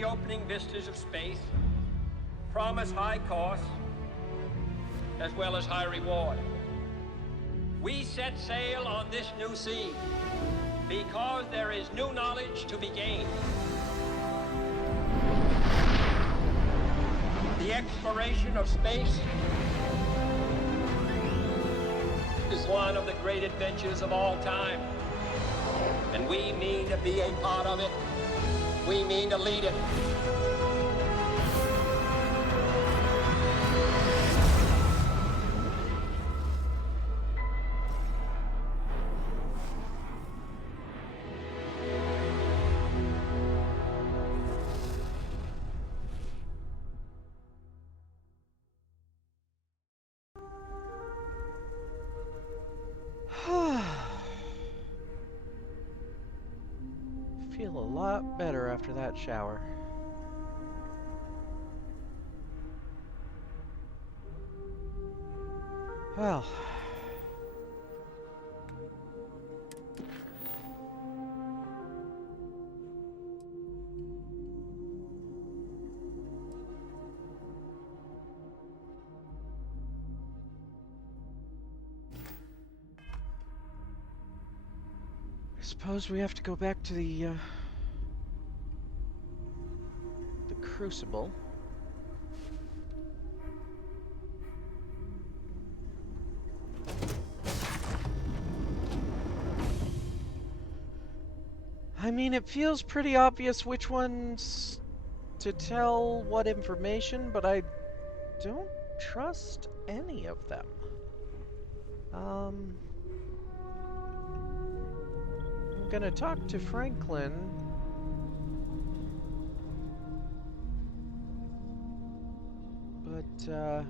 the opening vistas of space promise high costs as well as high reward. We set sail on this new sea because there is new knowledge to be gained. The exploration of space is one of the great adventures of all time. And we mean to be a part of it. We mean to lead it. Feel a lot better after that shower. Well, I suppose we have to go back to the Crucible. I mean, it feels pretty obvious which ones to tell what information, but I don't trust any of them. I'm gonna talk to Franklin. But,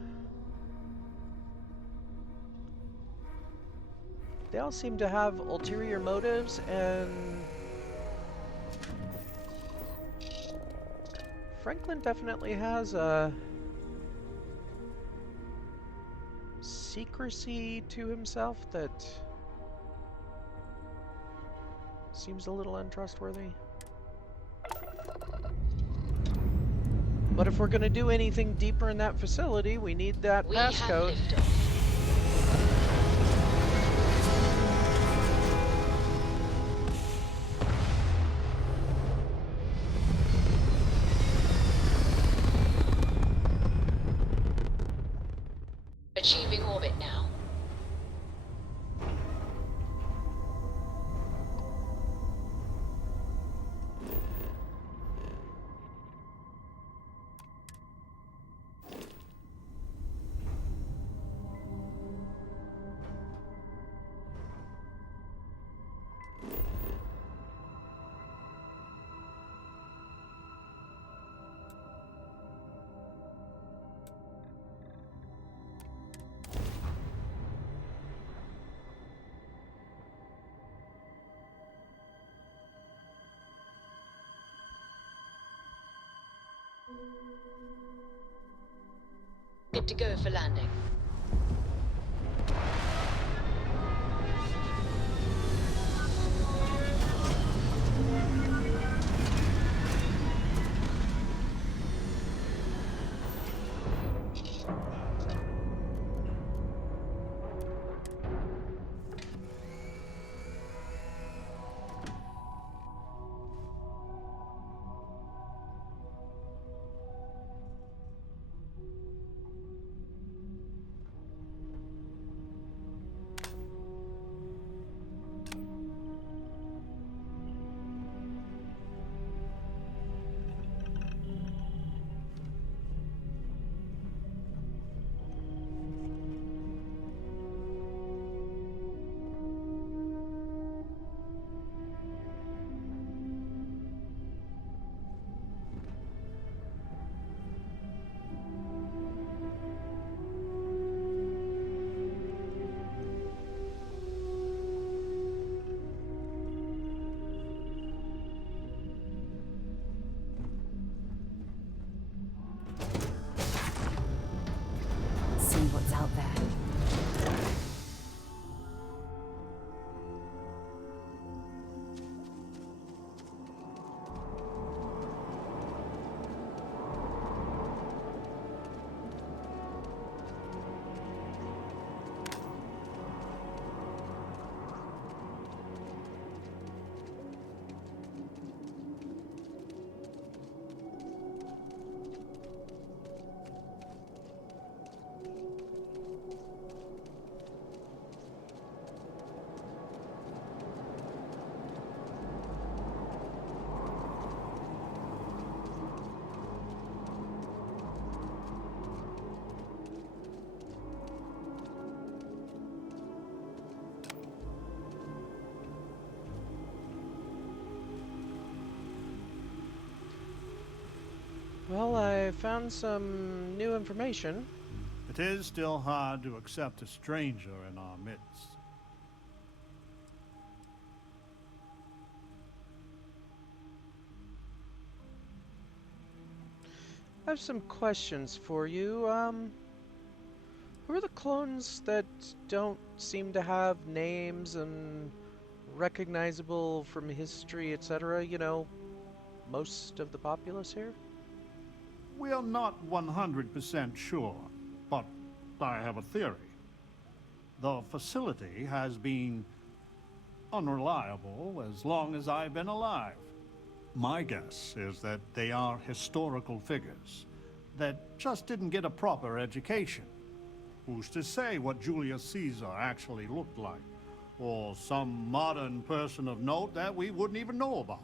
they all seem to have ulterior motives, and Franklin definitely has a secrecy to himself that seems a little untrustworthy. But if we're going to do anything deeper in that facility, we need that passcode. Achieving orbit now. Good to go for landing. Well, I found some new information. It is still hard to accept a stranger in our midst. I have some questions for you. Who are the clones that don't seem to have names and recognizable from history, etc.? You know, most of the populace here? We're not 100% sure, but I have a theory. The facility has been unreliable as long as I've been alive. My guess is that they are historical figures that just didn't get a proper education. Who's to say what Julius Caesar actually looked like? Or some modern person of note that we wouldn't even know about?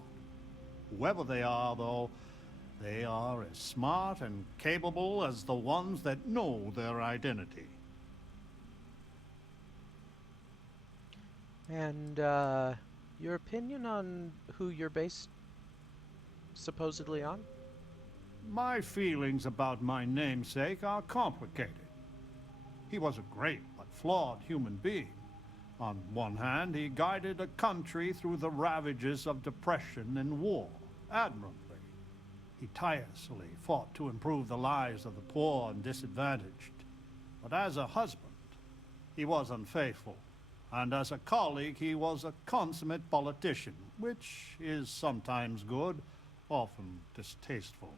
Whoever they are, though, they are as smart and capable as the ones that know their identity. And, your opinion on who you're based supposedly on? My feelings about my namesake are complicated. He was a great but flawed human being. On one hand, he guided a country through the ravages of depression and war admirably. He tirelessly fought to improve the lives of the poor and disadvantaged. But as a husband, he was unfaithful. And as a colleague, he was a consummate politician, which is sometimes good, often distasteful.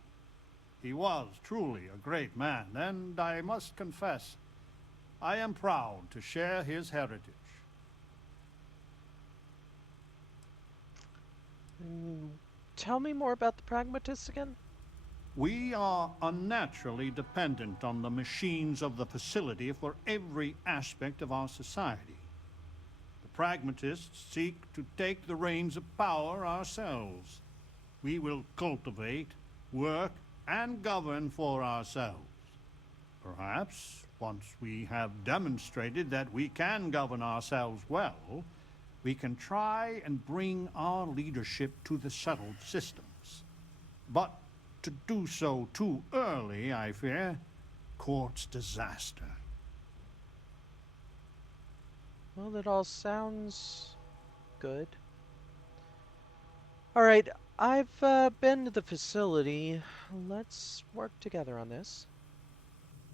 He was truly a great man, and I must confess, I am proud to share his heritage. Tell me more about the pragmatists again? We are unnaturally dependent on the machines of the facility for every aspect of our society. The pragmatists seek to take the reins of power ourselves. We will cultivate, work, and govern for ourselves. Perhaps, once we have demonstrated that we can govern ourselves well, we can try and bring our leadership to the settled systems. But to do so too early, I fear, courts disaster. Well, that all sounds good. Alright, I've been to the facility. Let's work together on this.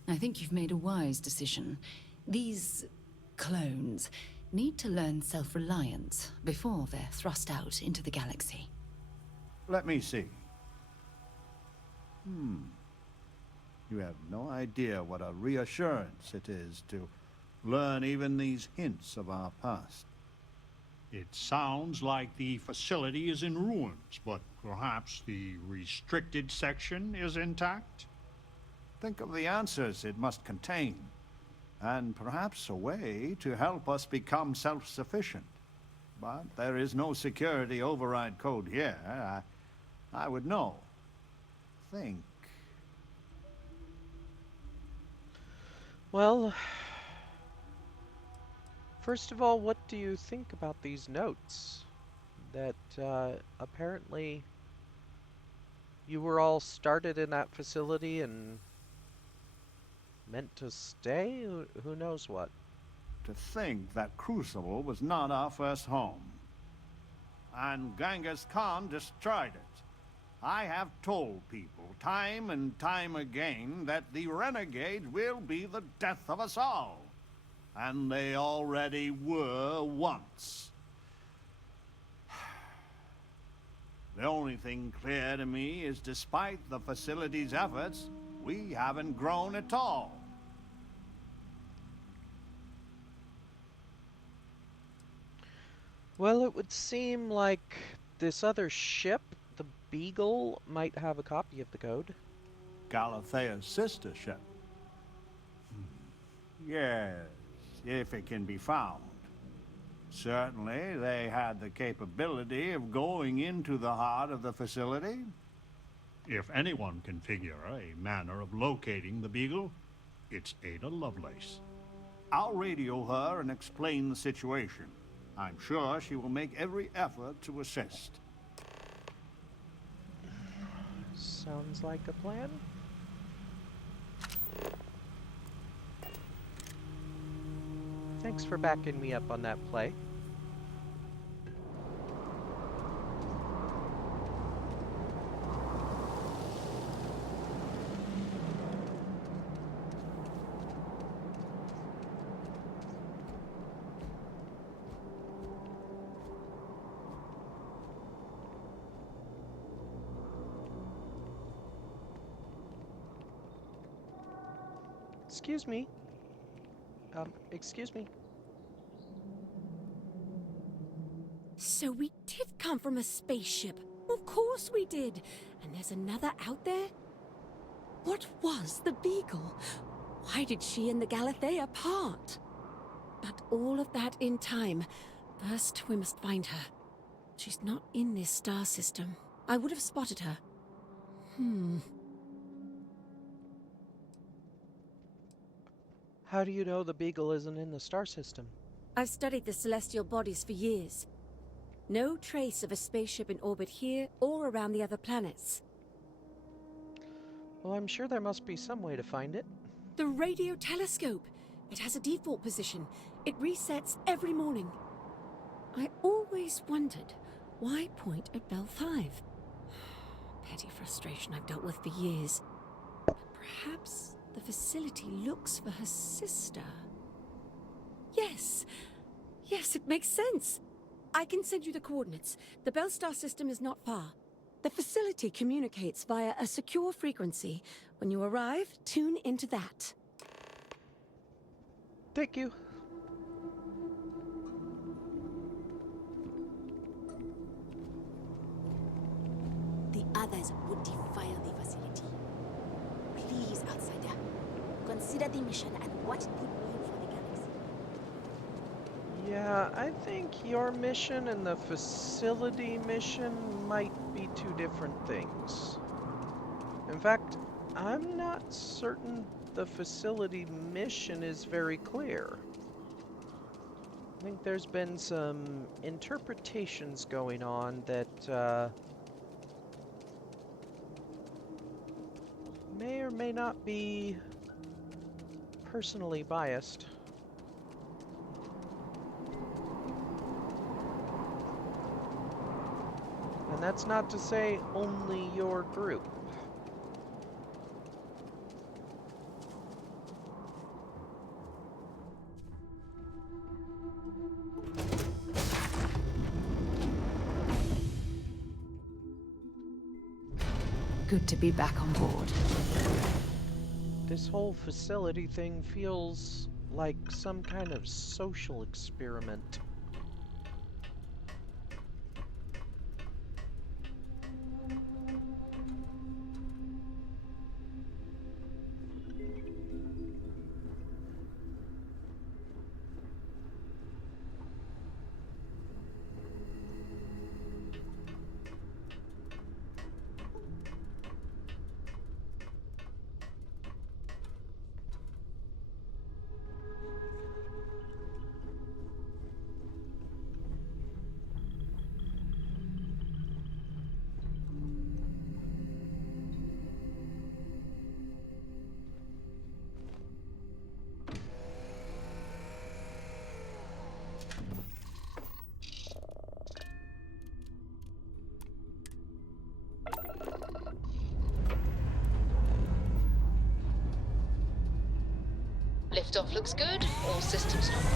I think you've made a wise decision. These clones need to learn self-reliance before they're thrust out into the galaxy. Let me see. You have no idea what a reassurance it is to learn even these hints of our past. It sounds like the facility is in ruins, but perhaps the restricted section is intact? Think of the answers it must contain, and perhaps a way to help us become self-sufficient. But there is no security override code here. I would know. Think. Well, first of all, what do you think about these notes? That, apparently you were all started in that facility and meant to stay? Who knows what? To think that Crucible was not our first home. And Genghis Khan destroyed it. I have told people time and time again that the renegades will be the death of us all. And they already were once. The only thing clear to me is despite the facility's efforts, we haven't grown at all. Well, it would seem like this other ship, the Beagle, might have a copy of the code. Galathea's sister ship. Yes, if it can be found. Certainly, they had the capability of going into the heart of the facility. If anyone can figure a manner of locating the Beagle, it's Ada Lovelace. I'll radio her and explain the situation. I'm sure she will make every effort to assist. Sounds like a plan. Thanks for backing me up on that play. Excuse me. Excuse me. So we did come from a spaceship. Of course we did. And there's another out there? What was the Beagle? Why did she and the Galathea part? But all of that in time. First, we must find her. She's not in this star system. I would have spotted her. How do you know the Beagle isn't in the star system? I've studied the celestial bodies for years. No trace of a spaceship in orbit here or around the other planets. Well, I'm sure there must be some way to find it. The radio telescope. It has a default position. It resets every morning. I always wondered, why point at Bell 5? Petty frustration I've dealt with for years. But perhaps the facility looks for her sister. Yes, it makes sense. I can send you the coordinates. The Bell Star system is not far. The facility communicates via a secure frequency. When you arrive, tune into that. Thank you. The others would defile the facility. Please, outsider, consider the mission and what it could mean for the galaxy. Yeah, I think your mission and the facility mission might be two different things. In fact, I'm not certain the facility mission is very clear. I think there's been some interpretations going on that may or may not be personally biased. And that's not to say only your group. Good to be back on board. This whole facility thing feels like some kind of social experiment. Liftoff looks good. All systems normal.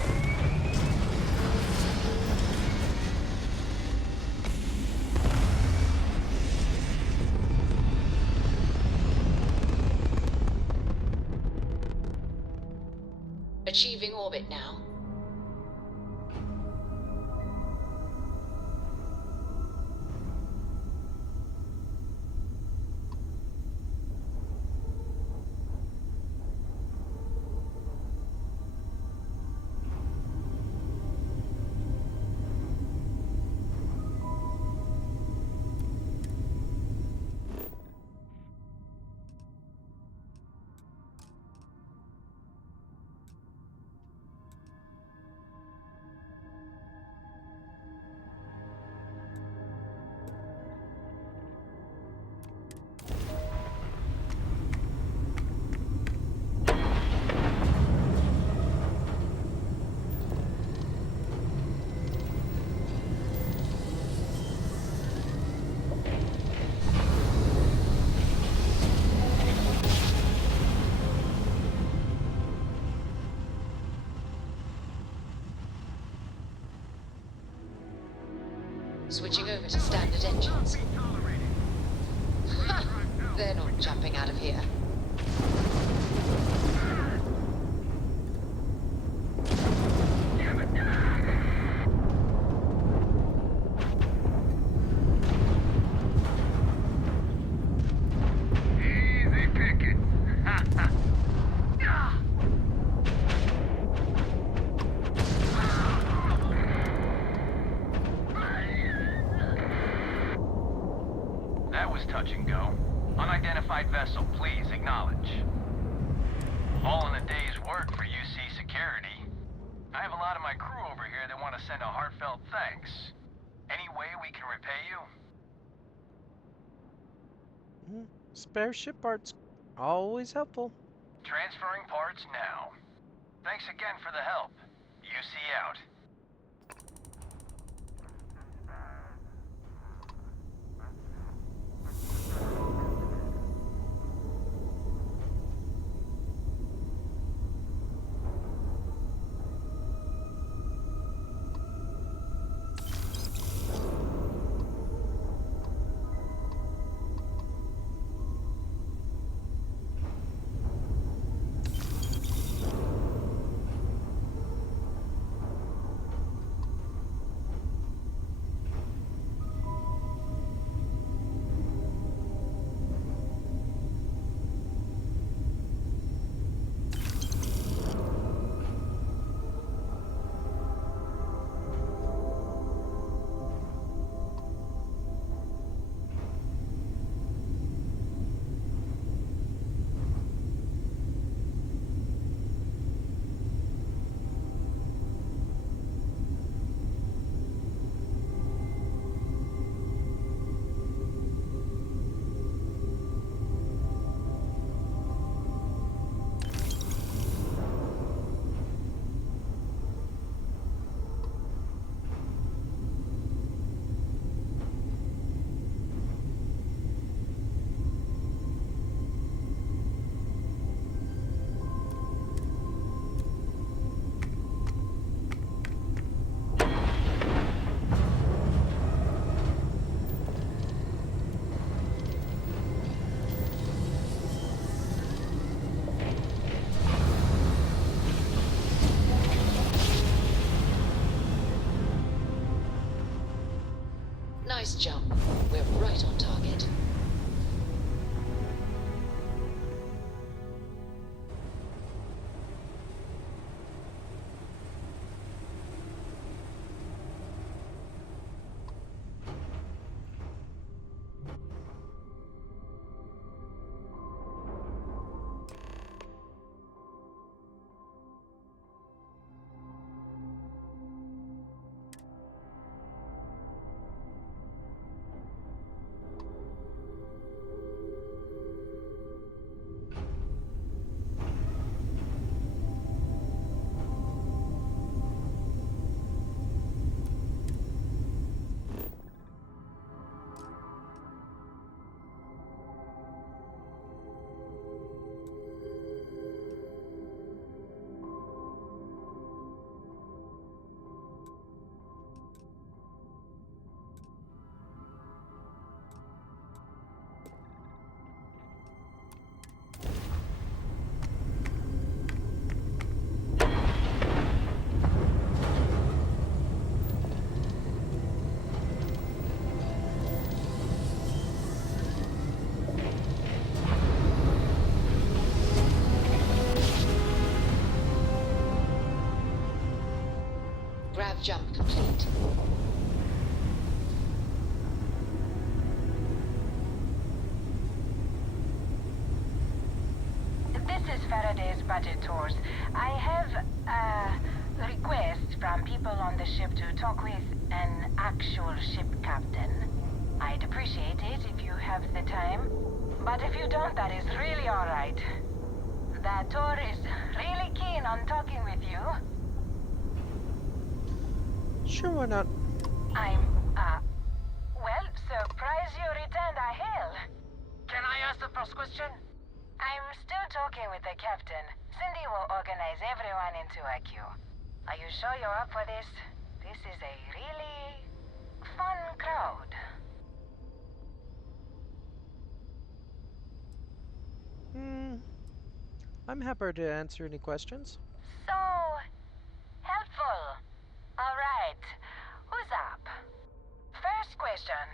Achieving orbit now. switching over to standard engines. Ha! They're not jumping out of here. Easy pickings. That was touch and go. Unidentified vessel, please acknowledge. All in a day's work for UC security. I have a lot of my crew over here that want to send a heartfelt thanks. Any way we can repay you? Spare ship parts, always helpful. Transferring parts now. Thanks again for the help. UC out. Nice jump. We're right on target. Grav jump complete. This is Faraday's budget tours. I have a request from people on the ship to talk with an actual ship captain. I'd appreciate it if you have the time. But if you don't, that is really alright. The tour is really keen on talking with you. Sure, why not? I'm, well, surprised you returned a hail. Can I ask the first question? I'm still talking with the captain. Cindy will organize everyone into a queue. Are you sure you're up for this? This is a really fun crowd. I'm happy to answer any questions. So helpful. All right. Who's up? First question.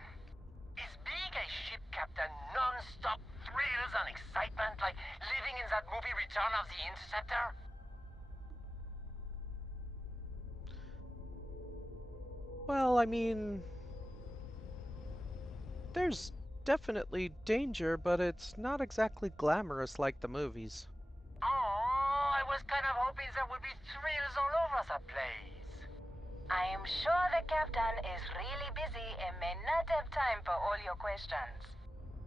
Is being a ship captain non-stop thrills and excitement like living in that movie Return of the Interceptor? Well, I mean, there's definitely danger, but it's not exactly glamorous like the movies. Oh, I was kind of hoping there would be thrills all over the place. I am sure the captain is really busy and may not have time for all your questions.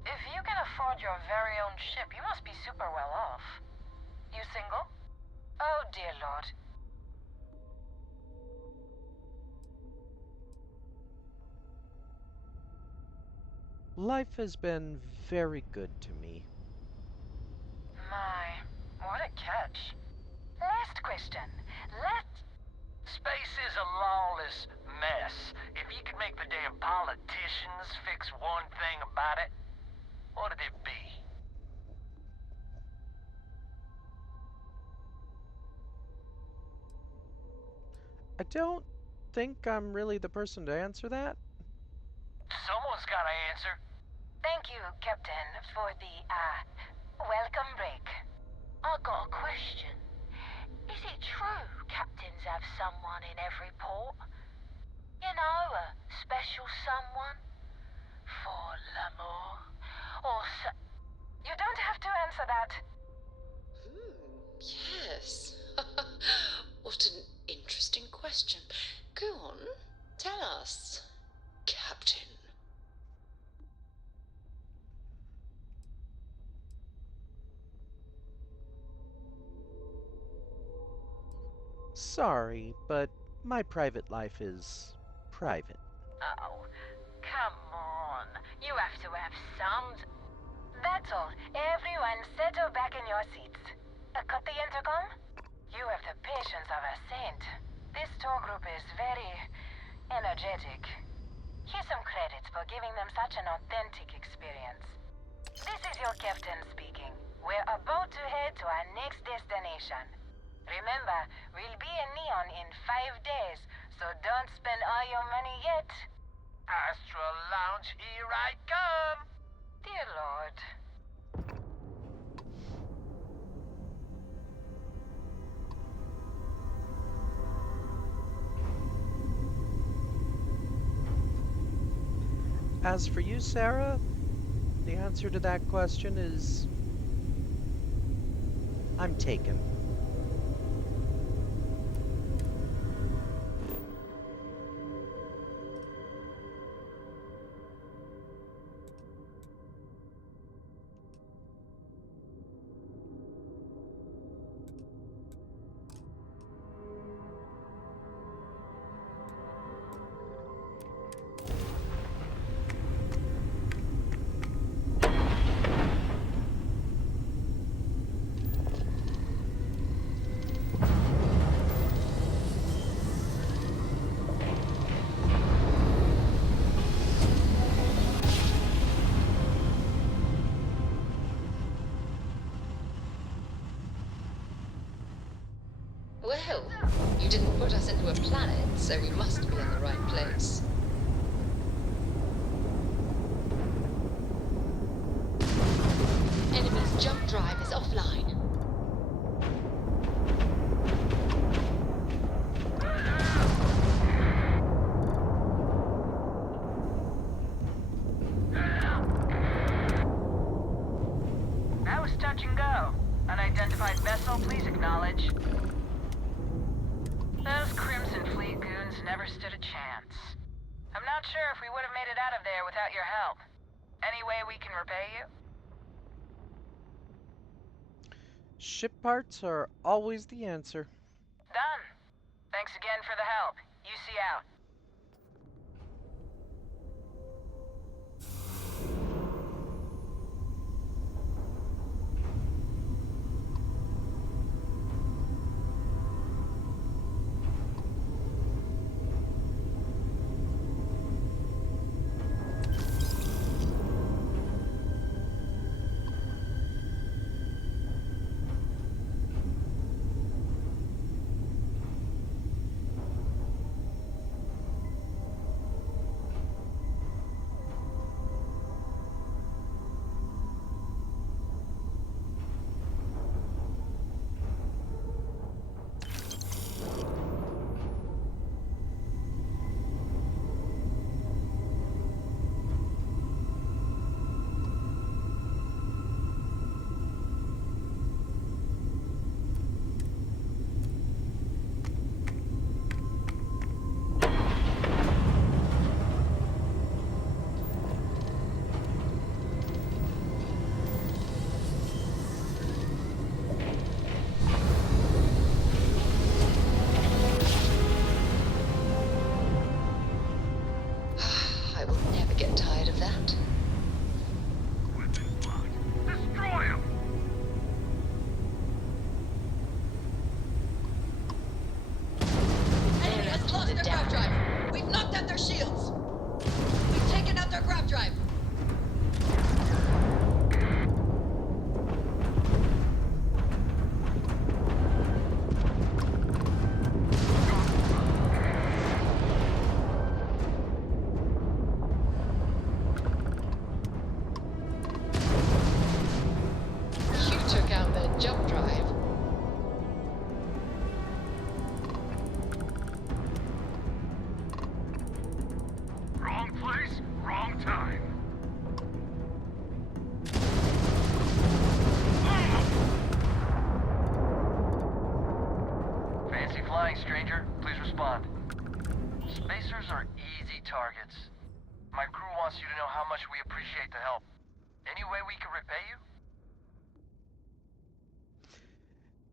If you can afford your very own ship, you must be super well off. You single? Oh, dear Lord. Life has been very good to me. My, what a catch. Last question. Space is a lawless mess. If you could make the damn politicians fix one thing about it, what'd it be? I don't think I'm really the person to answer that. Someone's gotta answer. Thank you, Captain, for the, welcome break. I got a question. Is it true captains have someone in every port? You know, a special someone? For l'amour? Or You don't have to answer that. Yes. What an interesting question. Go on, tell us, Captain. Sorry, but my private life is private. Oh, come on. You have to have some... That's all. Everyone settle back in your seats. Cut the intercom? You have the patience of a saint. This tour group is very energetic. Here's some credits for giving them such an authentic experience. This is your captain speaking. We're about to head to our next destination. Remember, we'll be in Neon in 5 days, so don't spend all your money yet. Astral Lounge, here I come! Dear Lord. As for you, Sarah, the answer to that question is... I'm taken. Well, you didn't put us into a planet, so we must be in the right place. Enemy's jump drive is offline. That was touch and go. Unidentified vessel, please acknowledge. Those Crimson Fleet goons never stood a chance. I'm not sure if we would have made it out of there without your help. Any way we can repay you? Ship parts are always the answer. Done. Thanks again for the help. You see out. stranger, please respond. Spacers are easy targets. My crew wants you to know how much we appreciate the help. Any way we can repay you?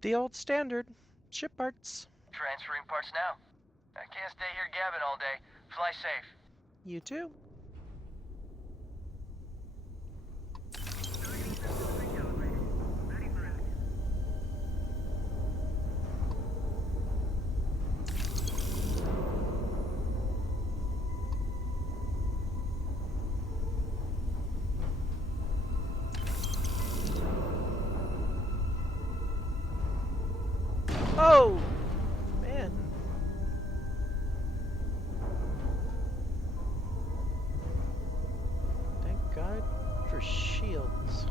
The old standard. Ship parts. Transferring parts now. I can't stay here gabbing all day. Fly safe. You too. Oh, man. Thank God for shields.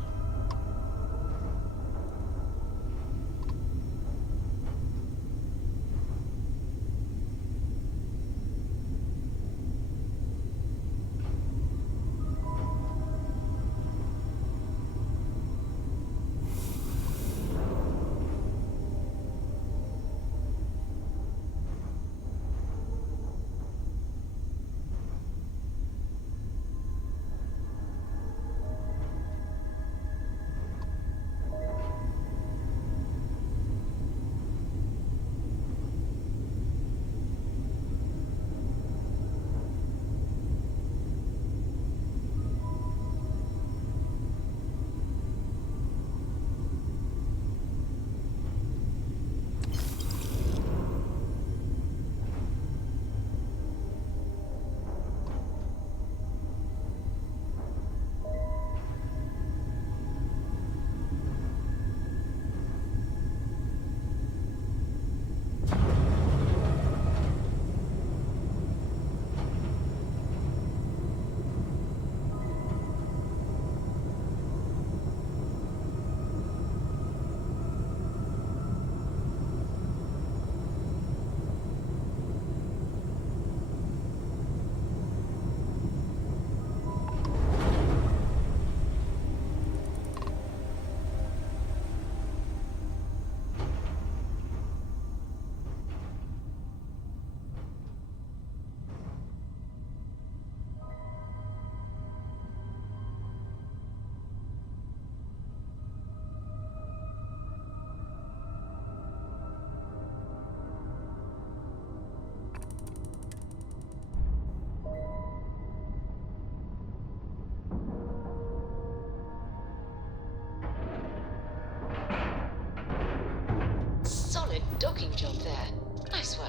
Solid docking job there. Nice work.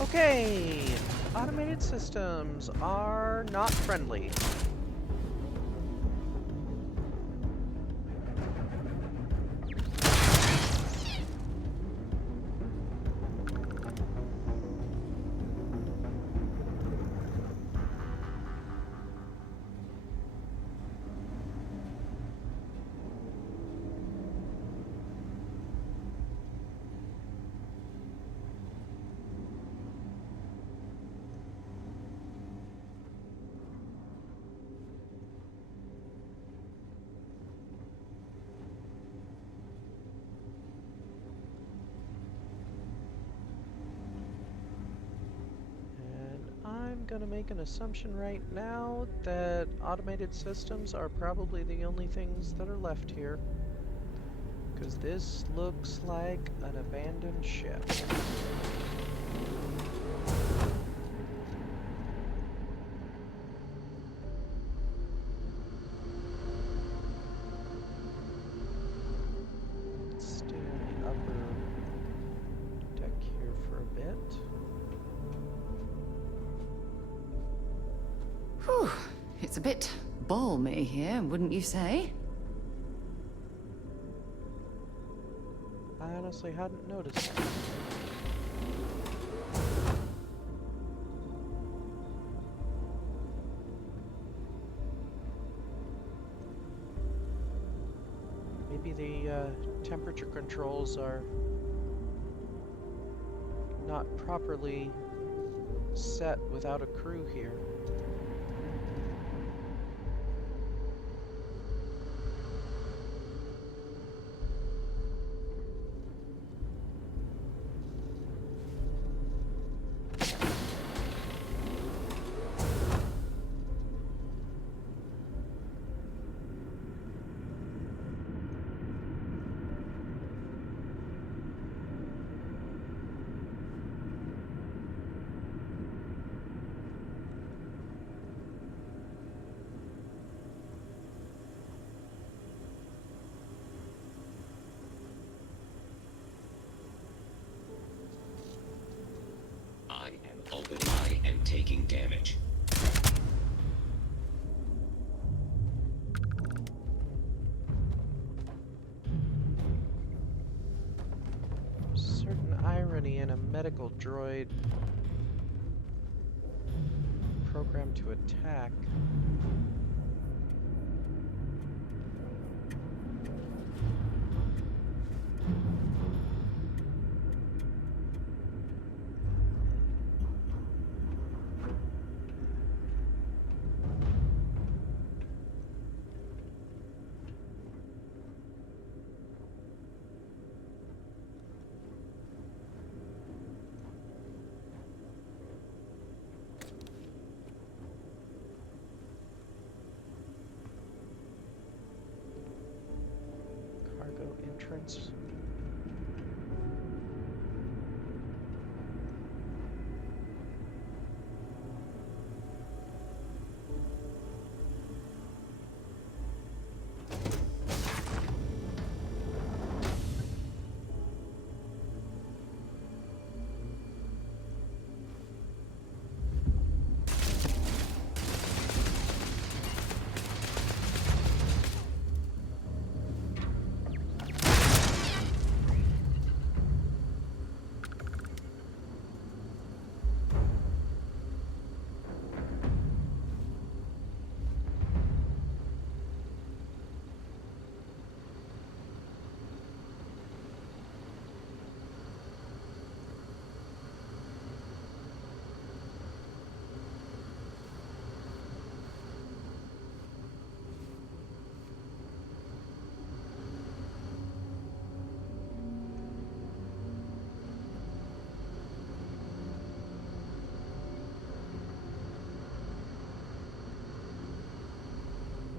Okay, automated systems are not friendly. gonna make an assumption right now that automated systems are probably the only things that are left here. Because this looks like an abandoned ship. Let's stay on the upper deck here for a bit. Whew, it's a bit balmy here, wouldn't you say? I honestly hadn't noticed. Maybe the temperature controls are not properly set without a crew here. I am open. I am taking damage. Certain irony in a medical droid programmed to attack. Cargo entrance.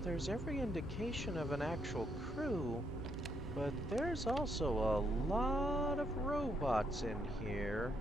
There's every indication of an actual crew, but there's also a lot of robots in here.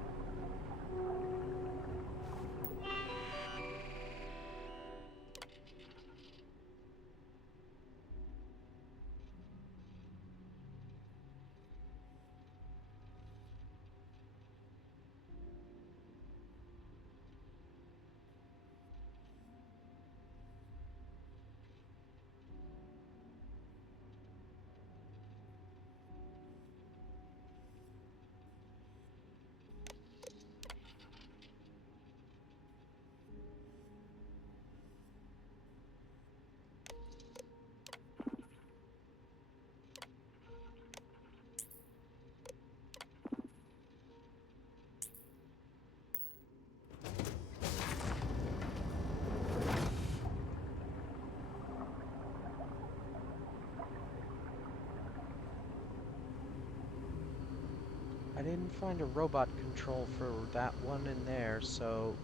I didn't find a robot control for that one in there, so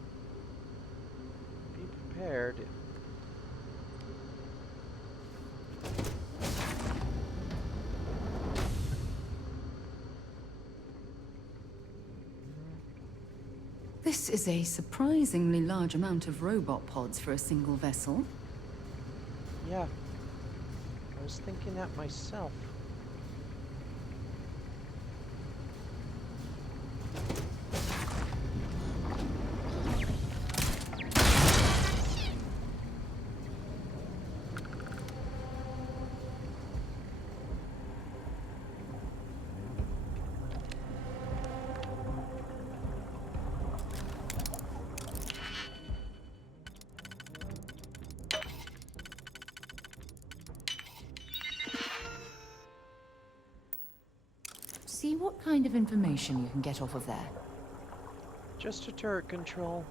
repaired. This is a surprisingly large amount of robot pods for a single vessel. Yeah. I was thinking that myself. See what kind of information you can get off of there. Just a turret control.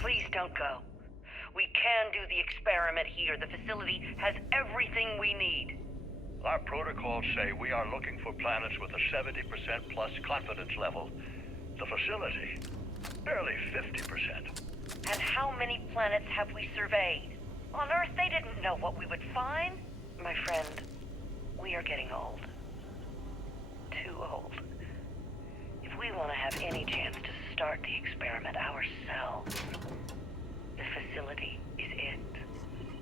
Please don't go. We can do the experiment here. The facility has everything we need. Our protocols say we are looking for planets with a 70% plus confidence level. The facility, barely 50%. And how many planets have we surveyed? On Earth, they didn't know what we would find. My friend, we are getting old. Too old. If we want to have any chance to start the experiment ourselves, the facility is it.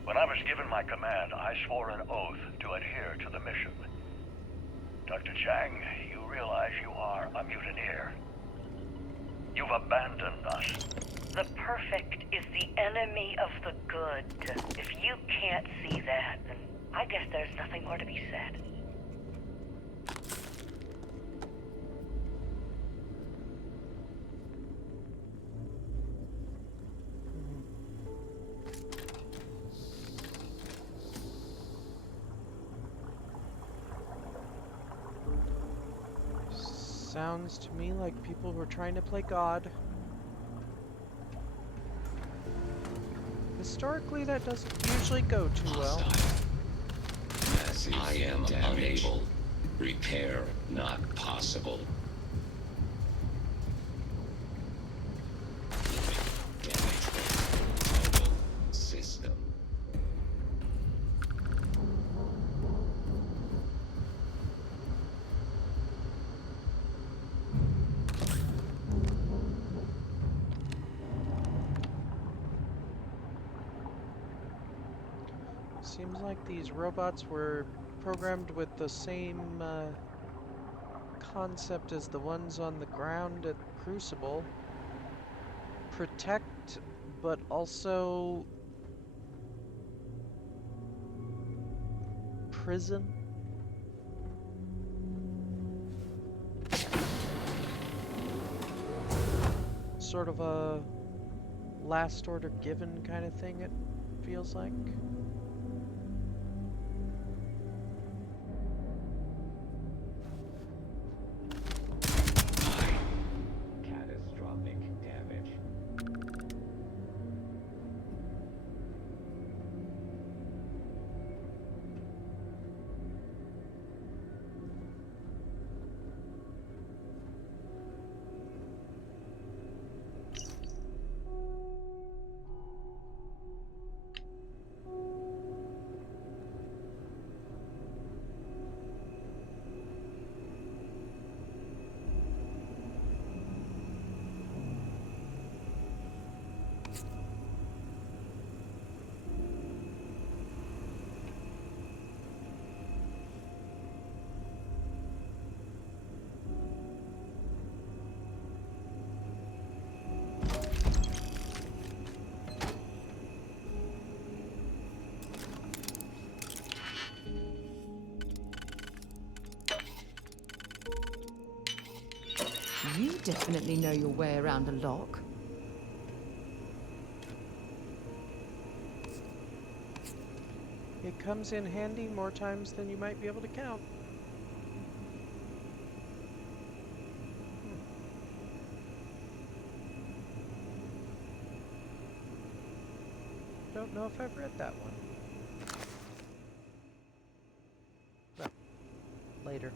When I was given my command, I swore an oath to adhere to the mission. Dr. Chang, you realize you are a mutineer. You've abandoned us. The perfect is the enemy of the good. If you can't see that, then I guess there's nothing more to be said. Sounds to me like people were trying to play God. Historically, that doesn't usually go too well. I am unable. Repair not possible. Damage system. Seems like these robots were programmed with the same concept as the ones on the ground at Crucible. Protect, but also prison. Sort of a last order given kind of thing, it feels like. Catastrophic damage. You definitely know your way around a lock. It comes in handy more times than you might be able to count. Don't know if I've read that one. Well, later.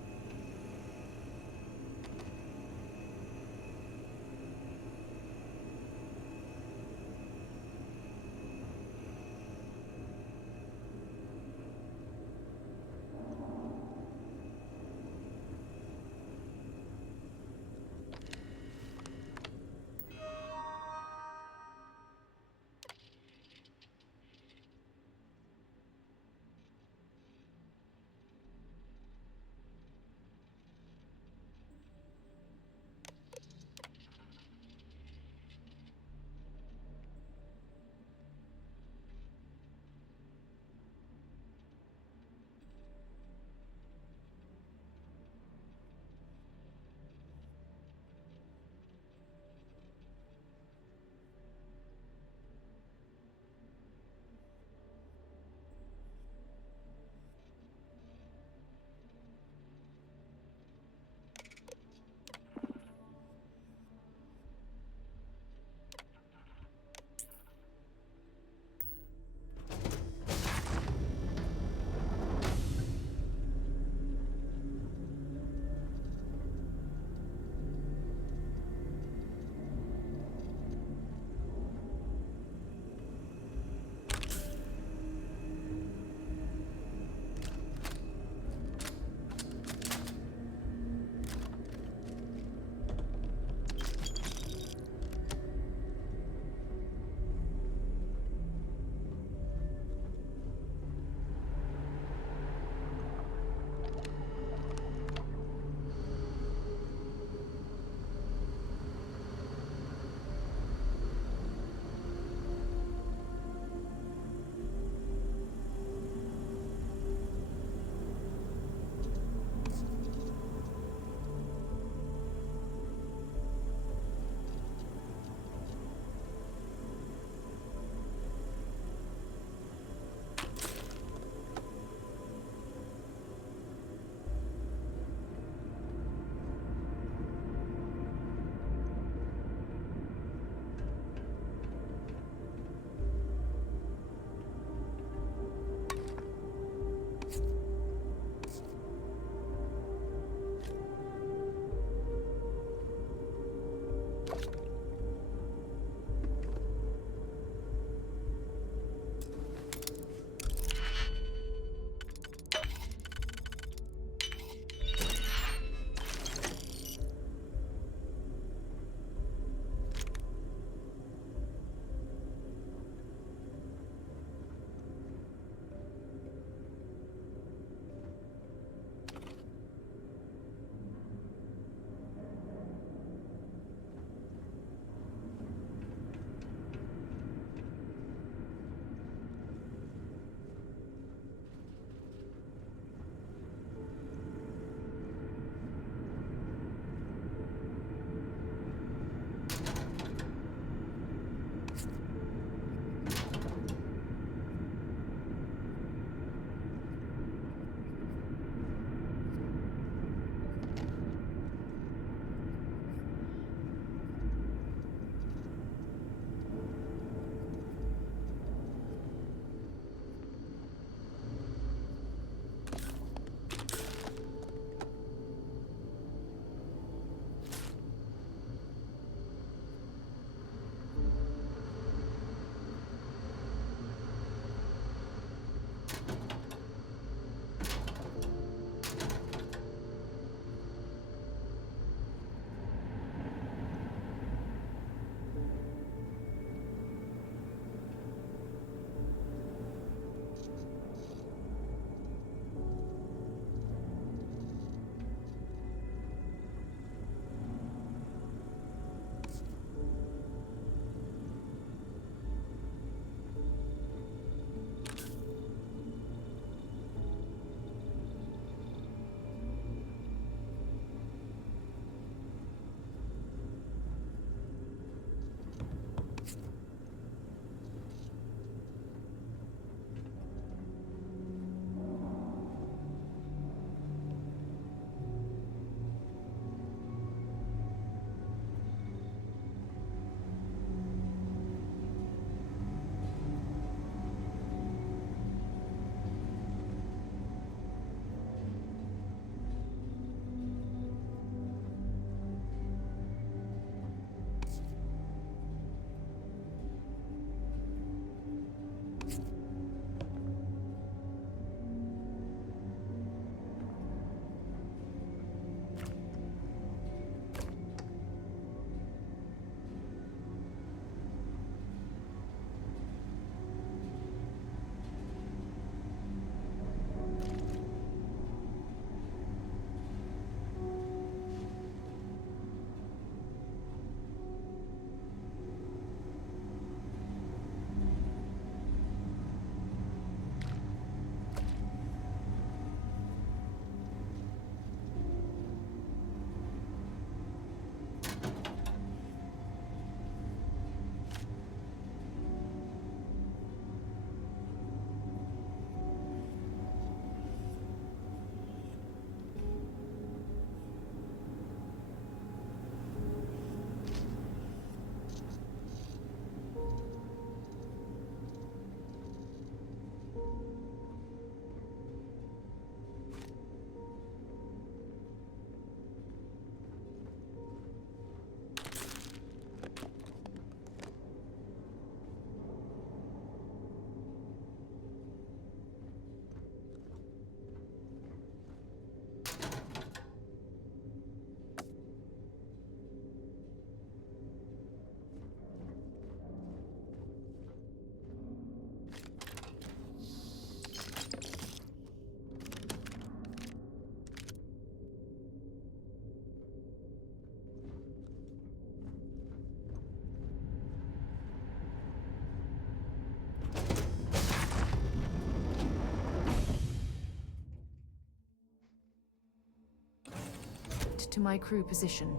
To my crew position.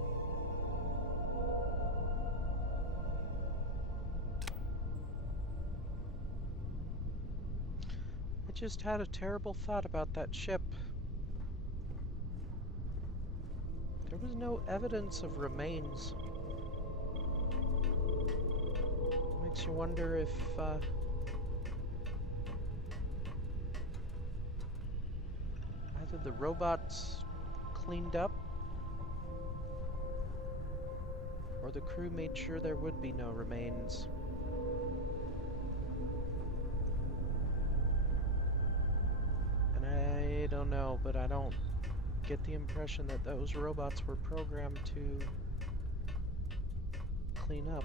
I just had a terrible thought about that ship. There was no evidence of remains. Makes you wonder if, either the robots cleaned up, or the crew made sure there would be no remains. And I don't know, but I don't get the impression that those robots were programmed to clean up.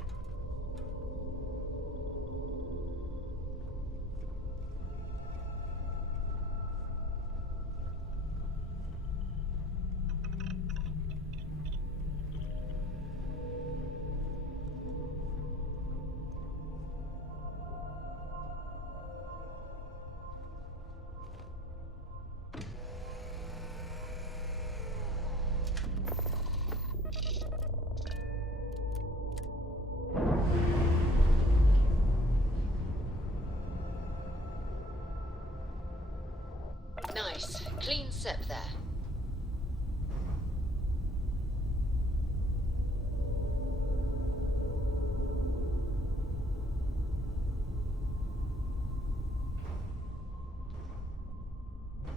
Nice. Clean sep there.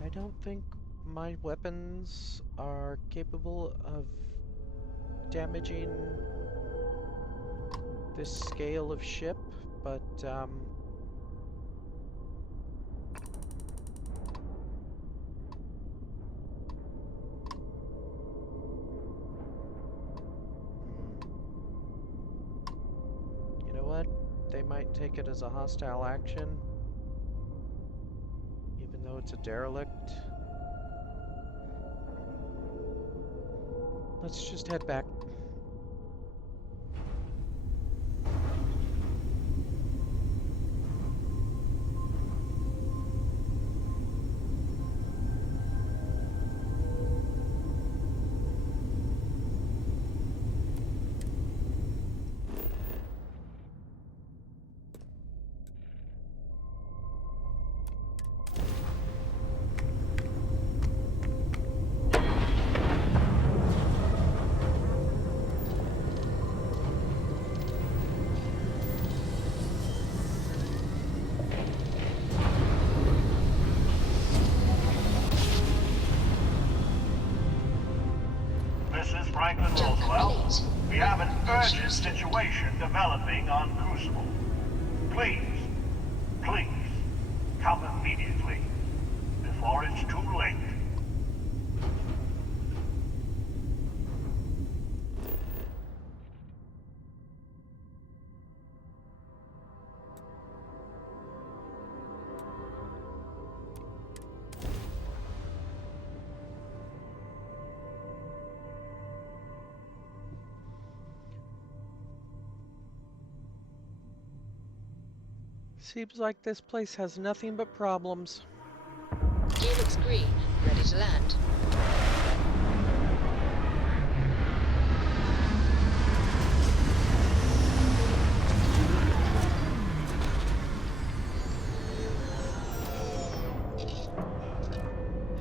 I don't think my weapons are capable of damaging this scale of ship, but you know what? They might take it as a hostile action, even though it's a derelict. Let's just head back. Franklin Roosevelt. We have an urgent situation developing on Crucible. Please, please, come immediately, before it's too late. Seems like this place has nothing but problems. Gear looks green, ready to land.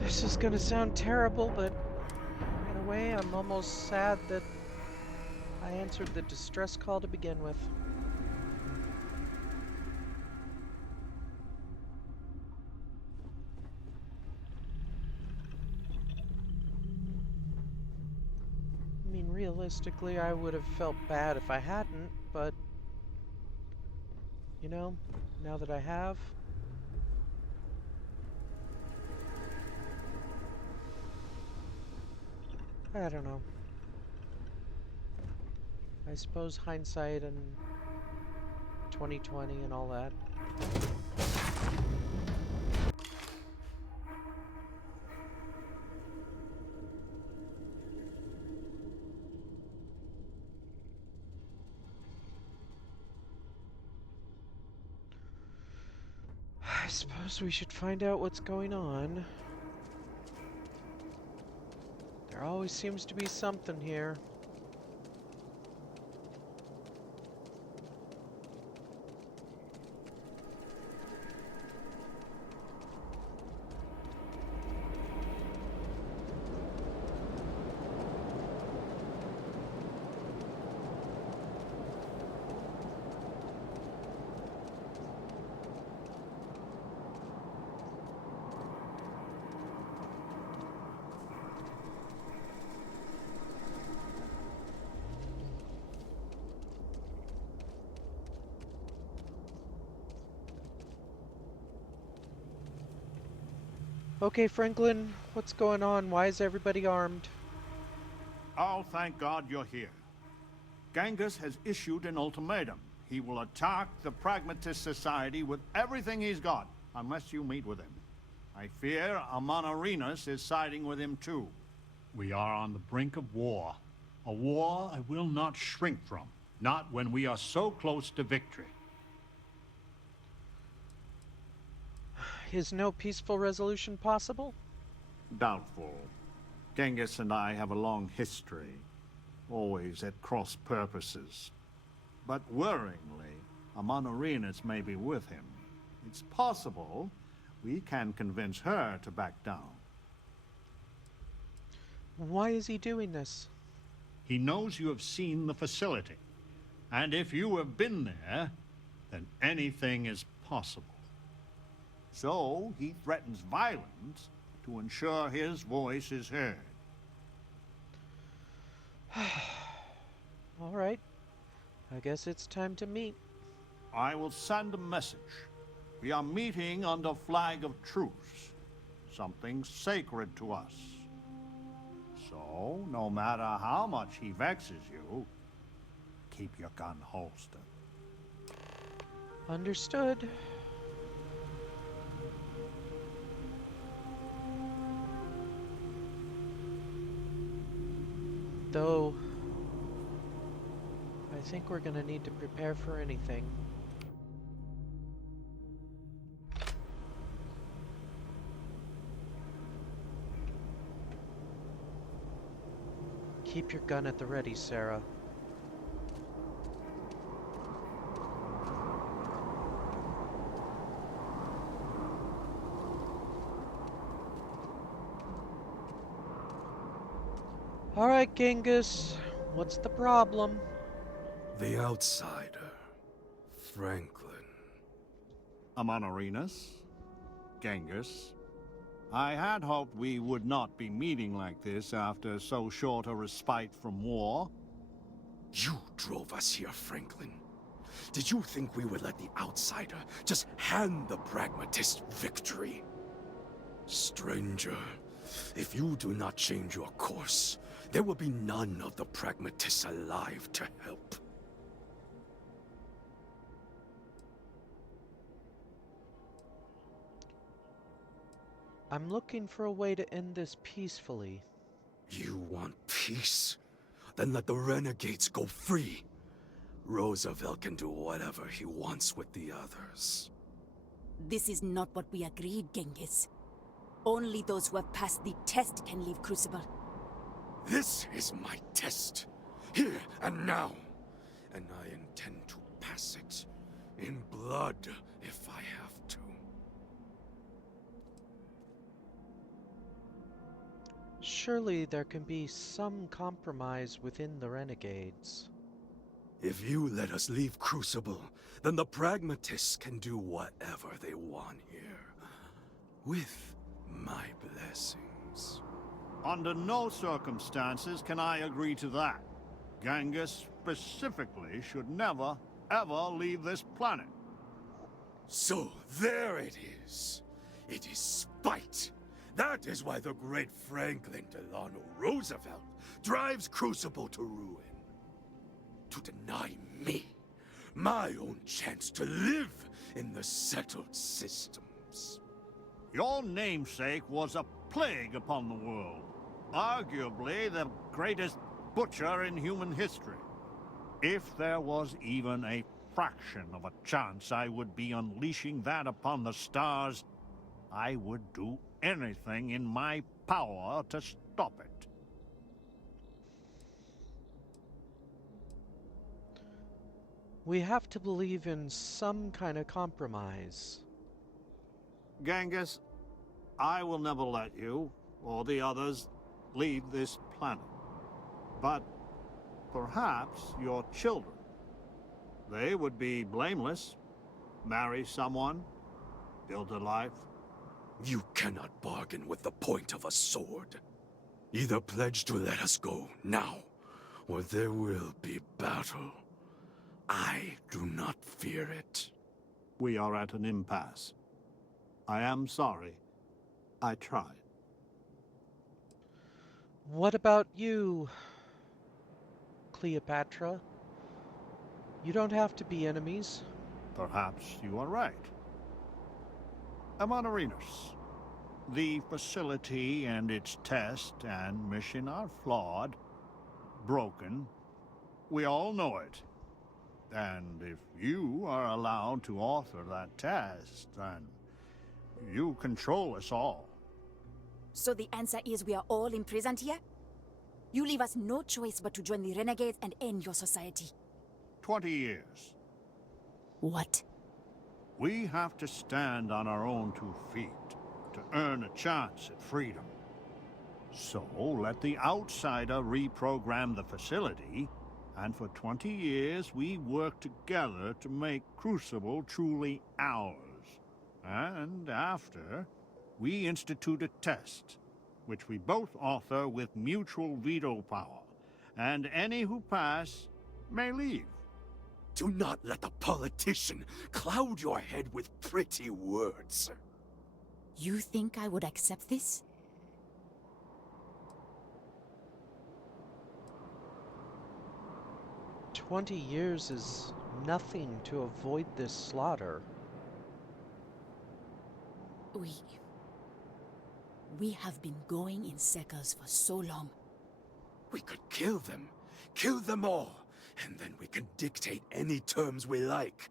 This is gonna sound terrible, but in a way I'm almost sad that I answered the distress call to begin with. I mean, realistically, I would have felt bad if I hadn't, but, you know, now that I have, I don't know. I suppose hindsight and 2020 and all that. I suppose we should find out what's going on. There always seems to be something here. Okay, Franklin, what's going on? Why is everybody armed? Oh, thank God you're here. Genghis has issued an ultimatum. He will attack the Pragmatist Society with everything he's got, unless you meet with him. I fear Amon Arenas is siding with him too. We are on the brink of war. A war I will not shrink from, not when we are so close to victory. Is no peaceful resolution possible? Doubtful. Genghis and I have a long history, always at cross purposes. But worryingly, Amon Arenas may be with him. It's possible we can convince her to back down. Why is he doing this? He knows you have seen the facility. And if you have been there, then anything is possible. So he threatens violence to ensure his voice is heard. All right. I guess it's time to meet. I will send a message. We are meeting under flag of truce, something sacred to us. So, no matter how much he vexes you, keep your gun holstered. Understood. Though, I think we're gonna need to prepare for anything. Keep your gun at the ready, Sarah. All right, Genghis, what's the problem? The outsider, Franklin. Amon Arenas, Genghis. I had hoped we would not be meeting like this after so short a respite from war. You drove us here, Franklin. Did you think we would let the outsider just hand the pragmatist victory? Stranger, if you do not change your course, there will be none of the pragmatists alive to help. I'm looking for a way to end this peacefully. You want peace? Then let the renegades go free. Roosevelt can do whatever he wants with the others. This is not what we agreed, Genghis. Only those who have passed the test can leave Crucible. This is my test, here and now. And I intend to pass it, in blood if I have to. Surely there can be some compromise within the renegades. If you let us leave Crucible, then the pragmatists can do whatever they want here. With my blessings. Under no circumstances can I agree to that. Genghis specifically should never, ever leave this planet. So there it is. It is spite. That is why the great Franklin Delano Roosevelt drives Crucible to ruin. To deny me my own chance to live in the settled systems. Your namesake was a plague upon the world. Arguably the greatest butcher in human history. If there was even a fraction of a chance I would be unleashing that upon the stars, I would do anything in my power to stop it. We have to believe in some kind of compromise. Genghis, I will never let you, or the others, leave this planet. But perhaps your children. They would be blameless. Marry someone, build a life. You cannot bargain with the point of a sword. Either pledge to let us go now, or there will be battle. I do not fear it. We are at an impasse. I am sorry. I tried. What about you, Cleopatra? You don't have to be enemies. Perhaps you are right. Amonarinos, the facility and its test and mission are flawed, broken. We all know it. And if you are allowed to author that test, then you control us all. So the answer is we are all imprisoned here? You leave us no choice but to join the renegades and end your society. 20 years. What? We have to stand on our own 2 feet to earn a chance at freedom. So let the outsider reprogram the facility, and for 20 years we work together to make Crucible truly ours. And after, we institute a test, which we both author with mutual veto power, and any who pass may leave. Do not let the politician cloud your head with pretty words. You think I would accept this? "20 years is nothing to avoid this slaughter." We have been going in circles for so long. We could kill them all, and then we could dictate any terms we like.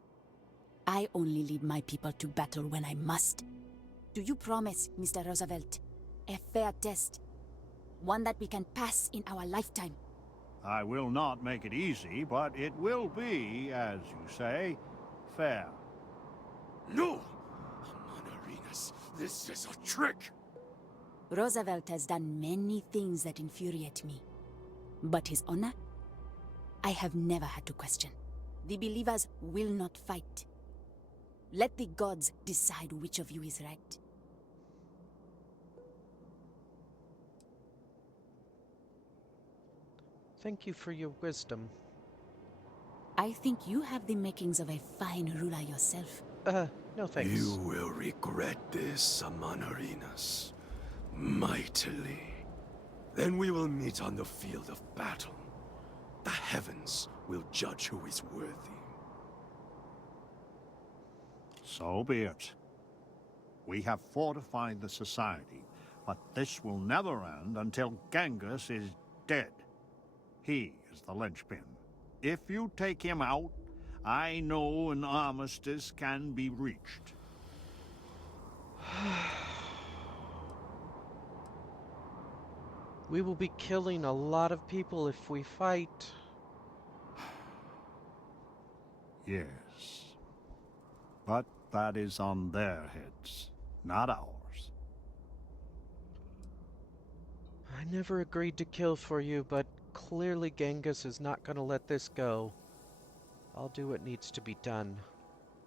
I only lead my people to battle when I must. Do you promise, Mr. Roosevelt, a fair test? One that we can pass in our lifetime? I will not make it easy, but it will be, as you say, fair. No! Amonarinos, this is a trick! Roosevelt has done many things that infuriate me. But his honor? I have never had to question. The believers will not fight. Let the gods decide which of you is right. Thank you for your wisdom. I think you have the makings of a fine ruler yourself. No thanks. You will regret this, Amonarinos. Mightily. Then we will meet on the field of battle. The heavens will judge who is worthy. So be it. We have fortified the society, but this will never end until Genghis is dead. He is the linchpin. If you take him out, I know an armistice can be reached. We will be killing a lot of people if we fight. Yes. But that is on their heads, not ours. I never agreed to kill for you, but clearly Genghis is not going to let this go. I'll do what needs to be done.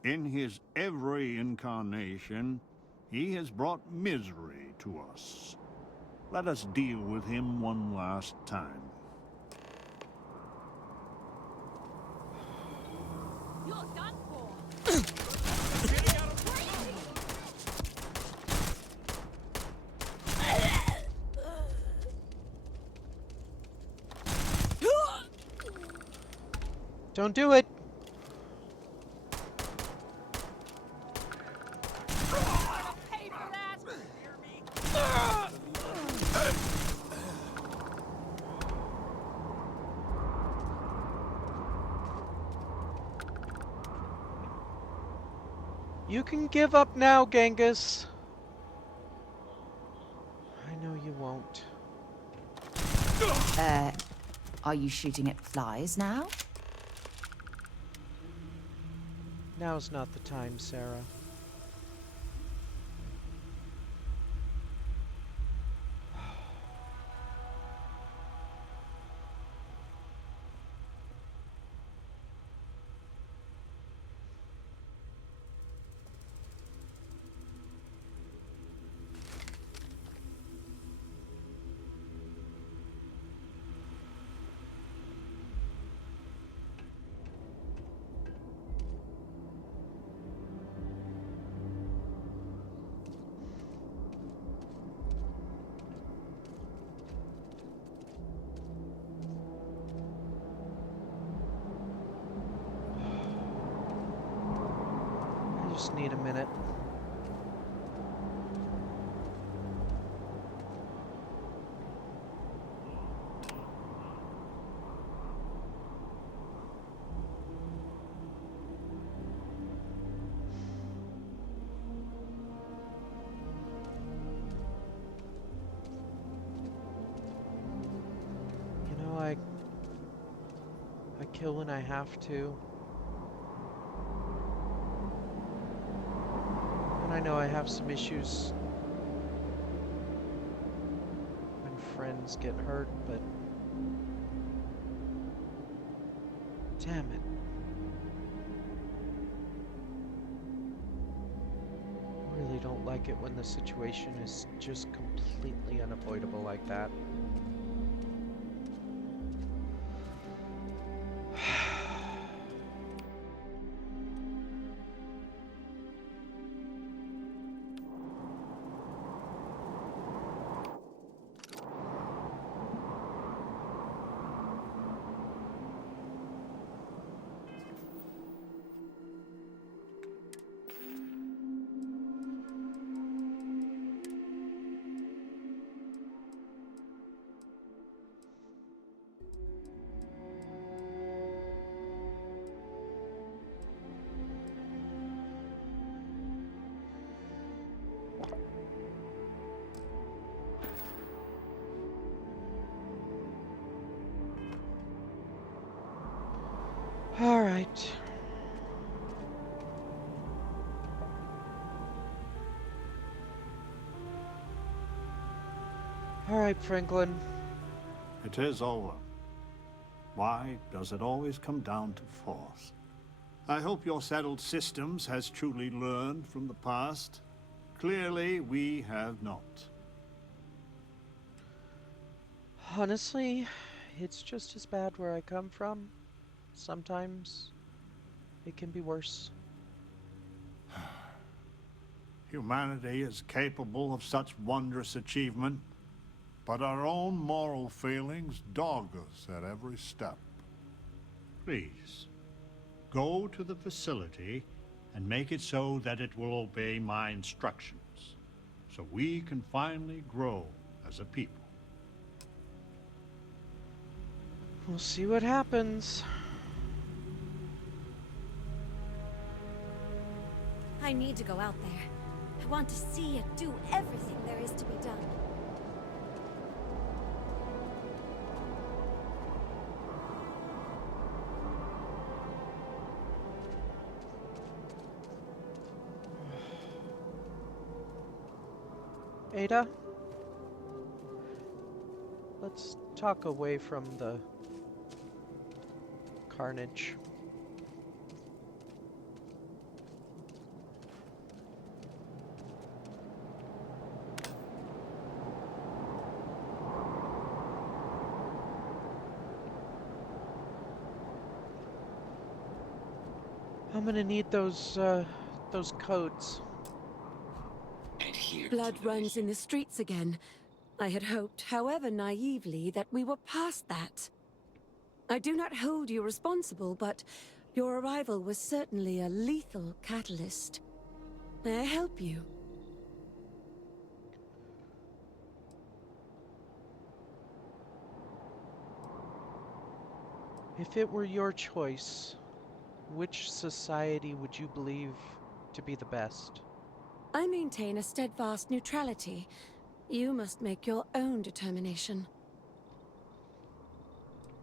In his every incarnation, he has brought misery to us. Let us deal with him one last time. You're done for. Don't do it! You can give up now, Genghis. I know you won't. Are you shooting at flies now? Now's not the time, Sarah. I just need a minute. You know, I kill when I have to. And I know I have some issues when friends get hurt, but damn it. I really don't like it when the situation is just completely unavoidable like that. All right. All right, Franklin. It is over. Why does it always come down to force? I hope your settled systems has truly learned from the past. Clearly, we have not. Honestly, it's just as bad where I come from. Sometimes it can be worse. Humanity is capable of such wondrous achievement, but our own moral failings dog us at every step. Please, go to the facility and make it so that it will obey my instructions, so we can finally grow as a people. We'll see what happens. I need to go out there. I want to see and do everything there is to be done. Ada? Let's talk away from the carnage. I'm gonna need those codes. Blood runs in the streets again. I had hoped, however naively, that we were past that. I do not hold you responsible, but your arrival was certainly a lethal catalyst. May I help you? If it were your choice, which society would you believe to be the best? I maintain a steadfast neutrality. You must make your own determination.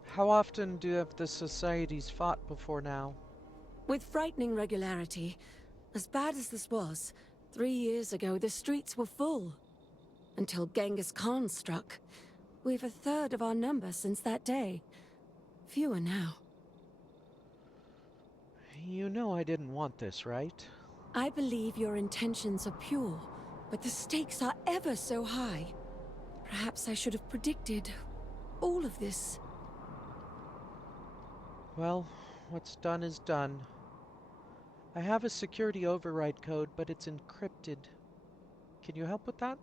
How often have the societies fought before now? With frightening regularity. As bad as this was, 3 years ago the streets were full. Until Genghis Khan struck. We've a third of our number since that day. Fewer now. You know I didn't want this, right? I believe your intentions are pure, but the stakes are ever so high. Perhaps I should have predicted all of this. Well, what's done is done. I have a security override code, but it's encrypted. Can you help with that?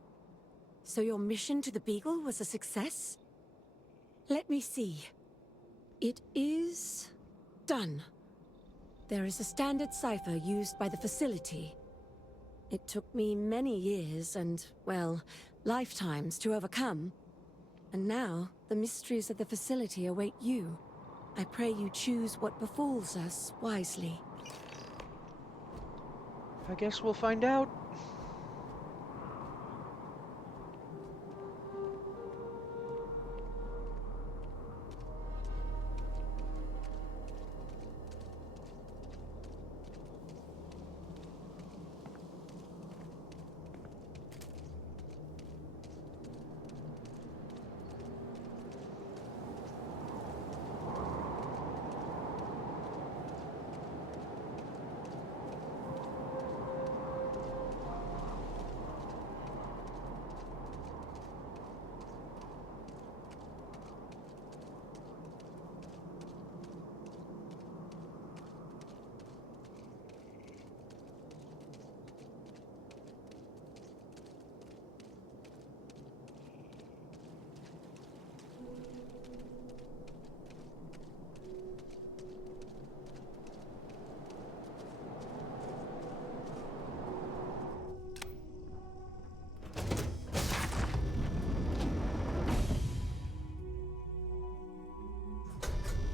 So your mission to the Beagle was a success? Let me see. It is done. There is a standard cipher used by the facility. It took me many years and, well, lifetimes to overcome. And now, the mysteries of the facility await you. I pray you choose what befalls us wisely. I guess we'll find out.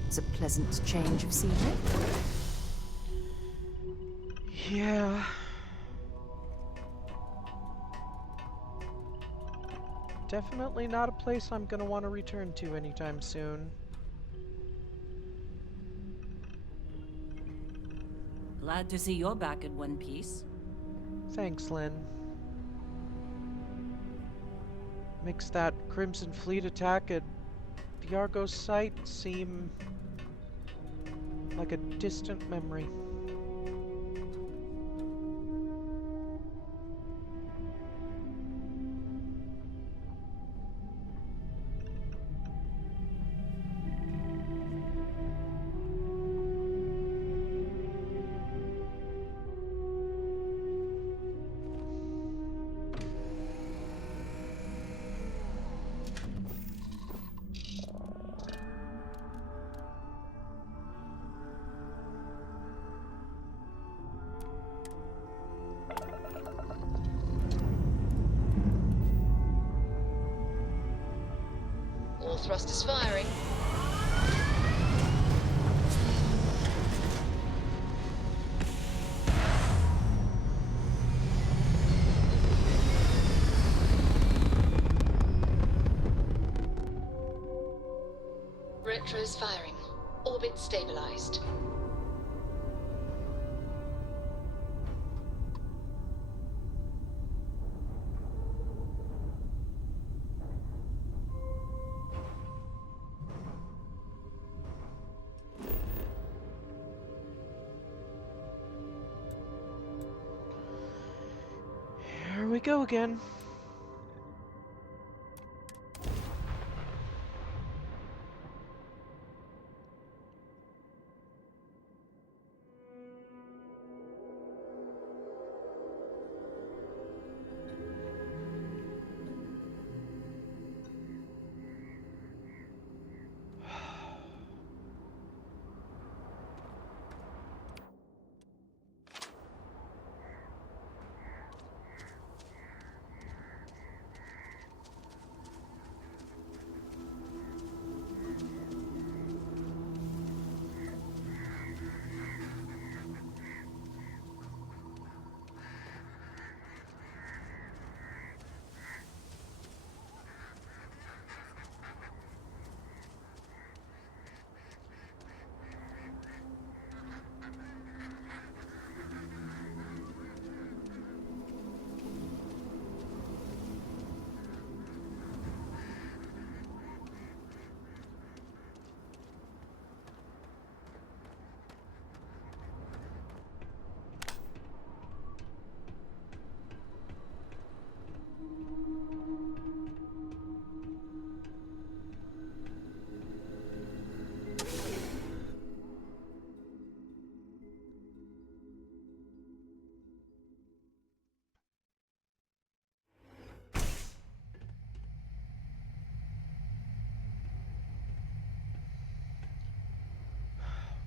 It's a pleasant change of scenery. Yeah. Definitely not a place I'm gonna want to return to anytime soon. Glad to see you're back in one piece. Thanks, Lynn. Makes that Crimson Fleet attack at the Argos site seem like a distant memory. All thrusters firing. Retros firing. Orbit stabilized. Here we go again.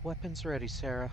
Weapons ready, Sarah.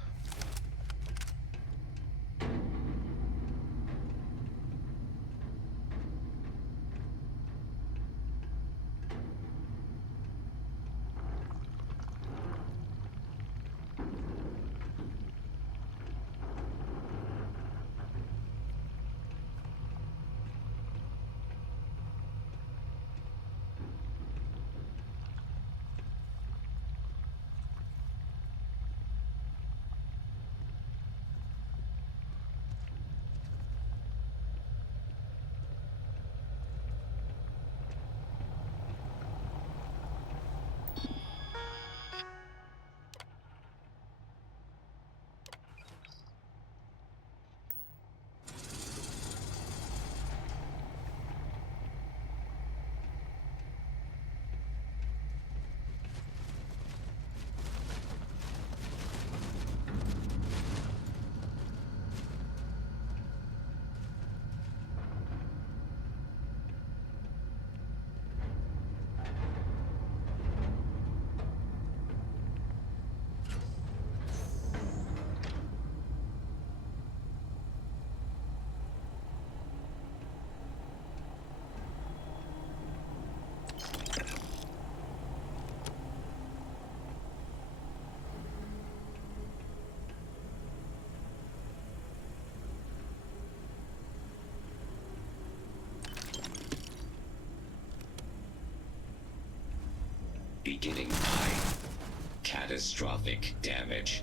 Beginning by catastrophic damage.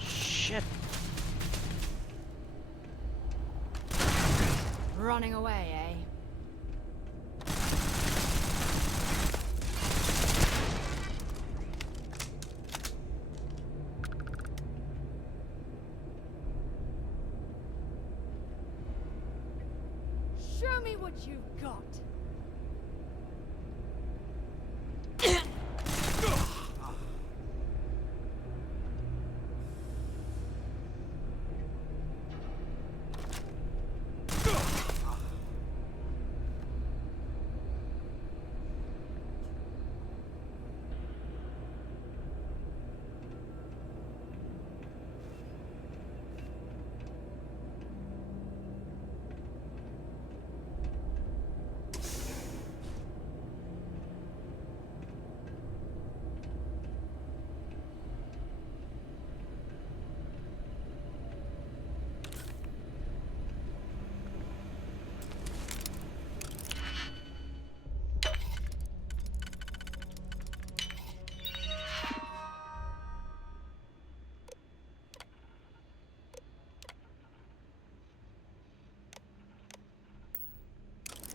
Shit. Running away, eh? Show me what you've got.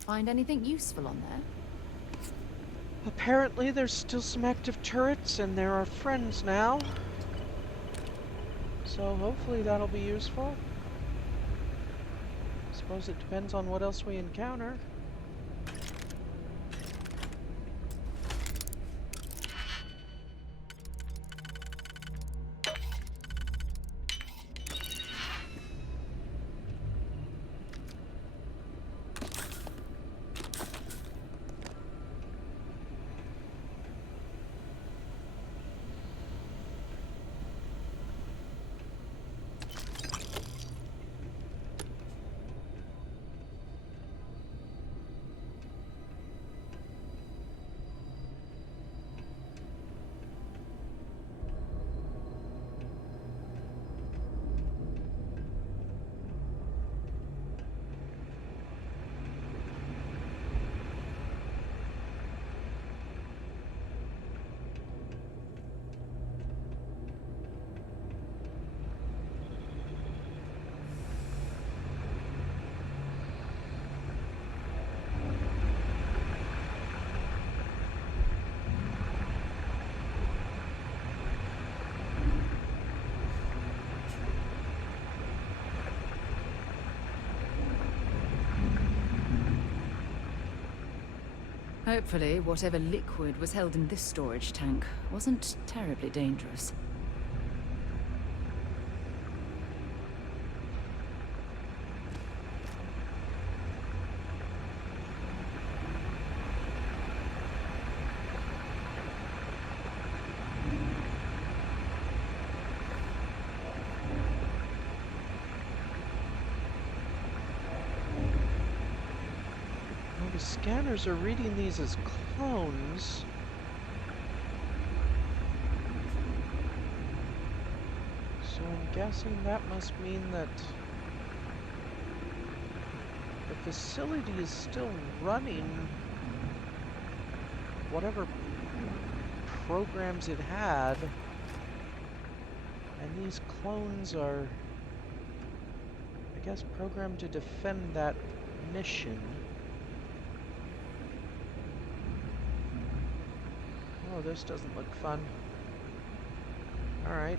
Find anything useful on there? Apparently there's still some active turrets and there are friends now. So hopefully that'll be useful. Suppose it depends on what else we encounter. Hopefully, whatever liquid was held in this storage tank wasn't terribly dangerous. The scanners are reading these as clones. So I'm guessing that must mean that the facility is still running whatever programs it had, and these clones are, I guess, programmed to defend that mission. Oh, this doesn't look fun. Alright.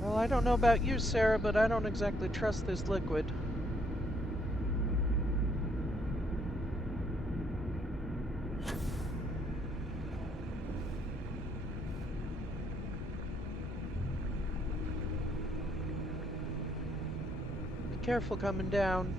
Well, I don't know about you, Sarah, but I don't exactly trust this liquid. Be careful coming down.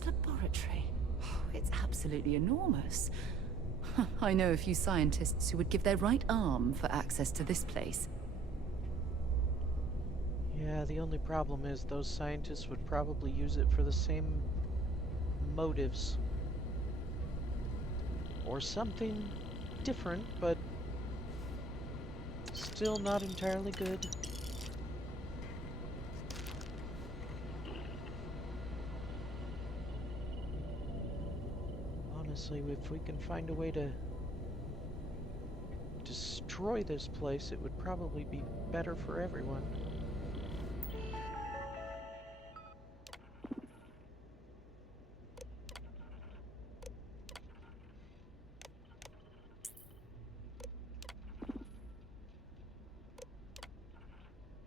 This laboratory, it's absolutely enormous. I know a few scientists who would give their right arm for access to this place. Yeah, the only problem is those scientists would probably use it for the same motives. Or something different, but still not entirely good. Honestly, if we can find a way to destroy this place, it would probably be better for everyone.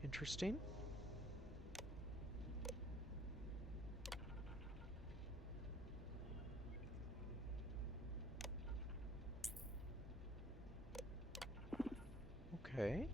Interesting. Okay.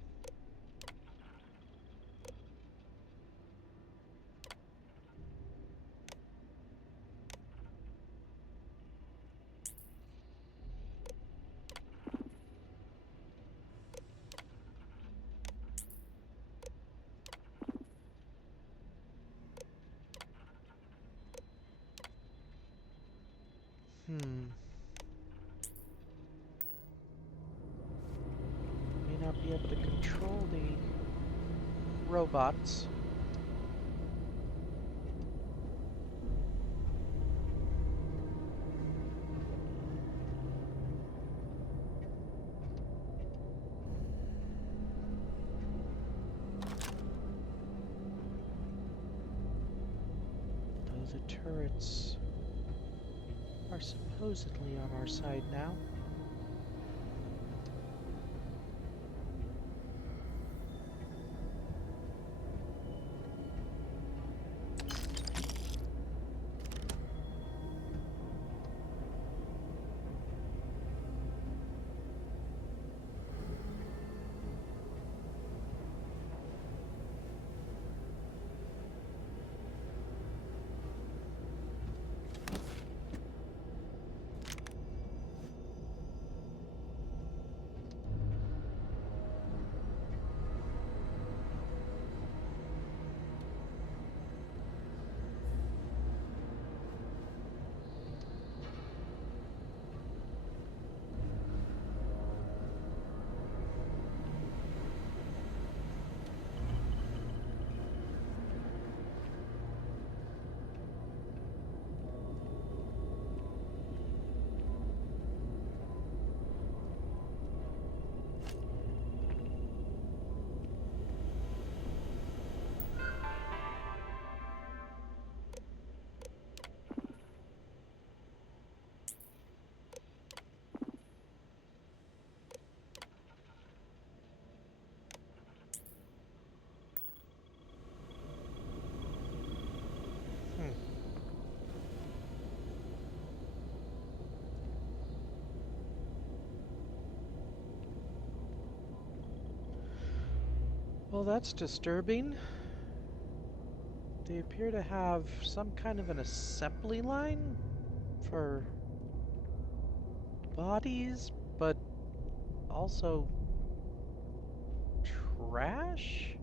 May not be able to control the robots. Though the turrets are supposedly on our side now. Well, that's disturbing. They appear to have some kind of an assembly line for bodies, but also trash?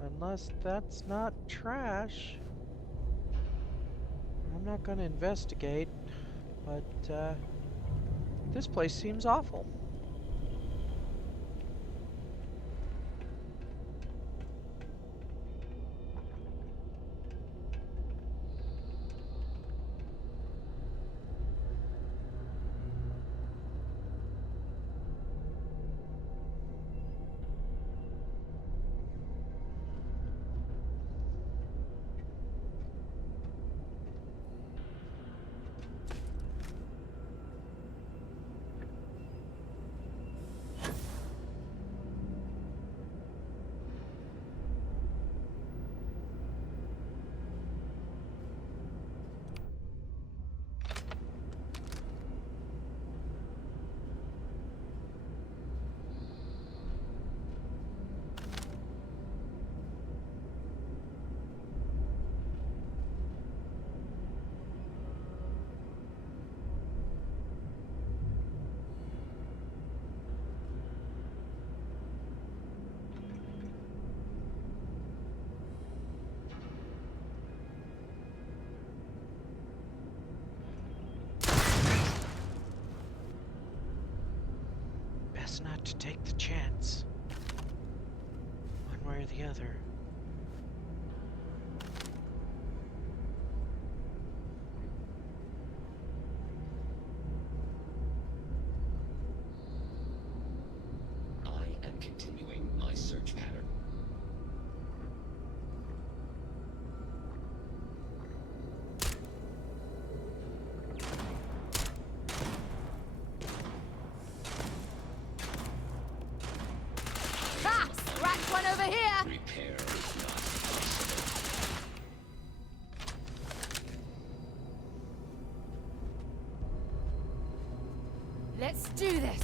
Unless that's not trash. I'm not gonna investigate, but this place seems awful. best not to take the chance. One way or the other. I am continuing my search pattern. Scratch one over here! Repair is not possible. Let's do this!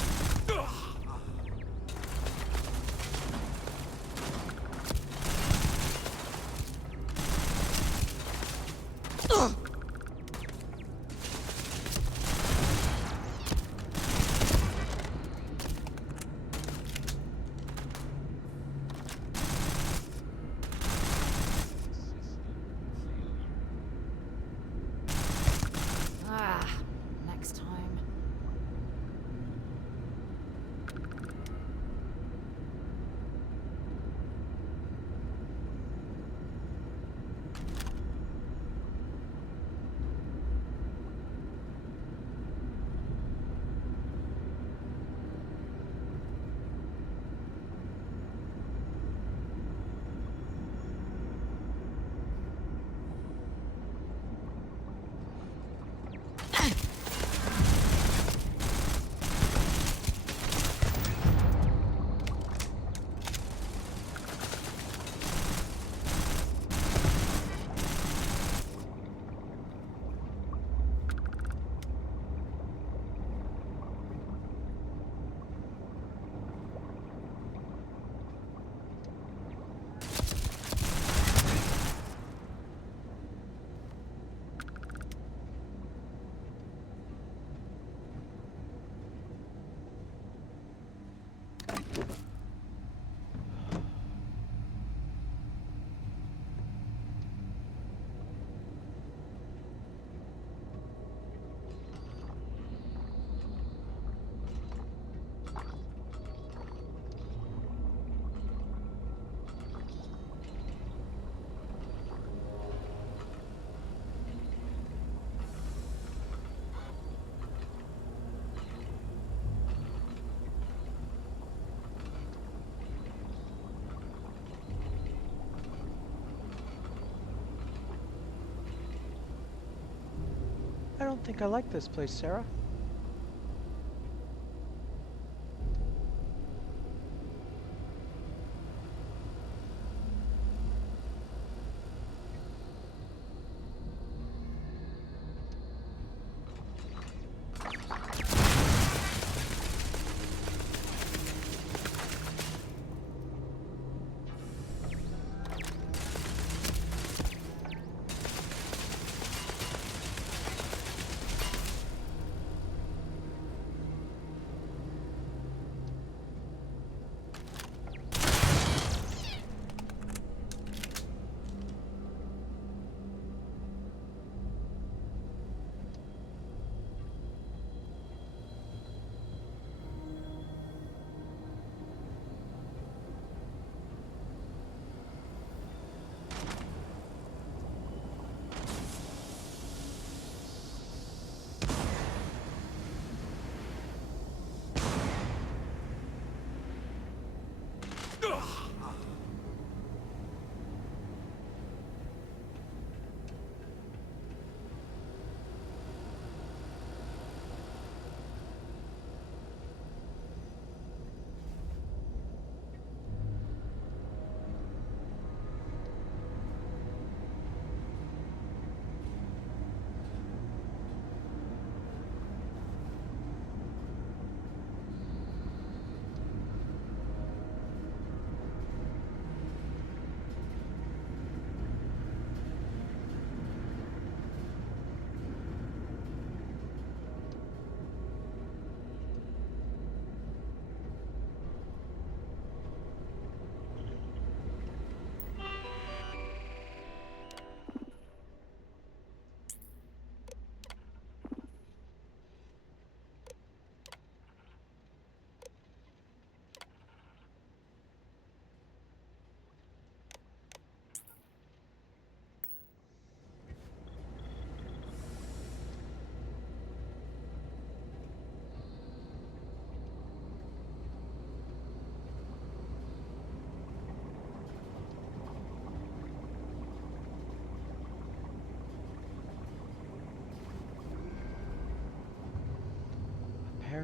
Next time. I don't think I like this place, Sarah.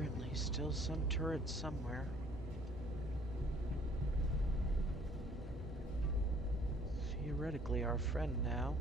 Apparently still some turret somewhere. Theoretically our friend now.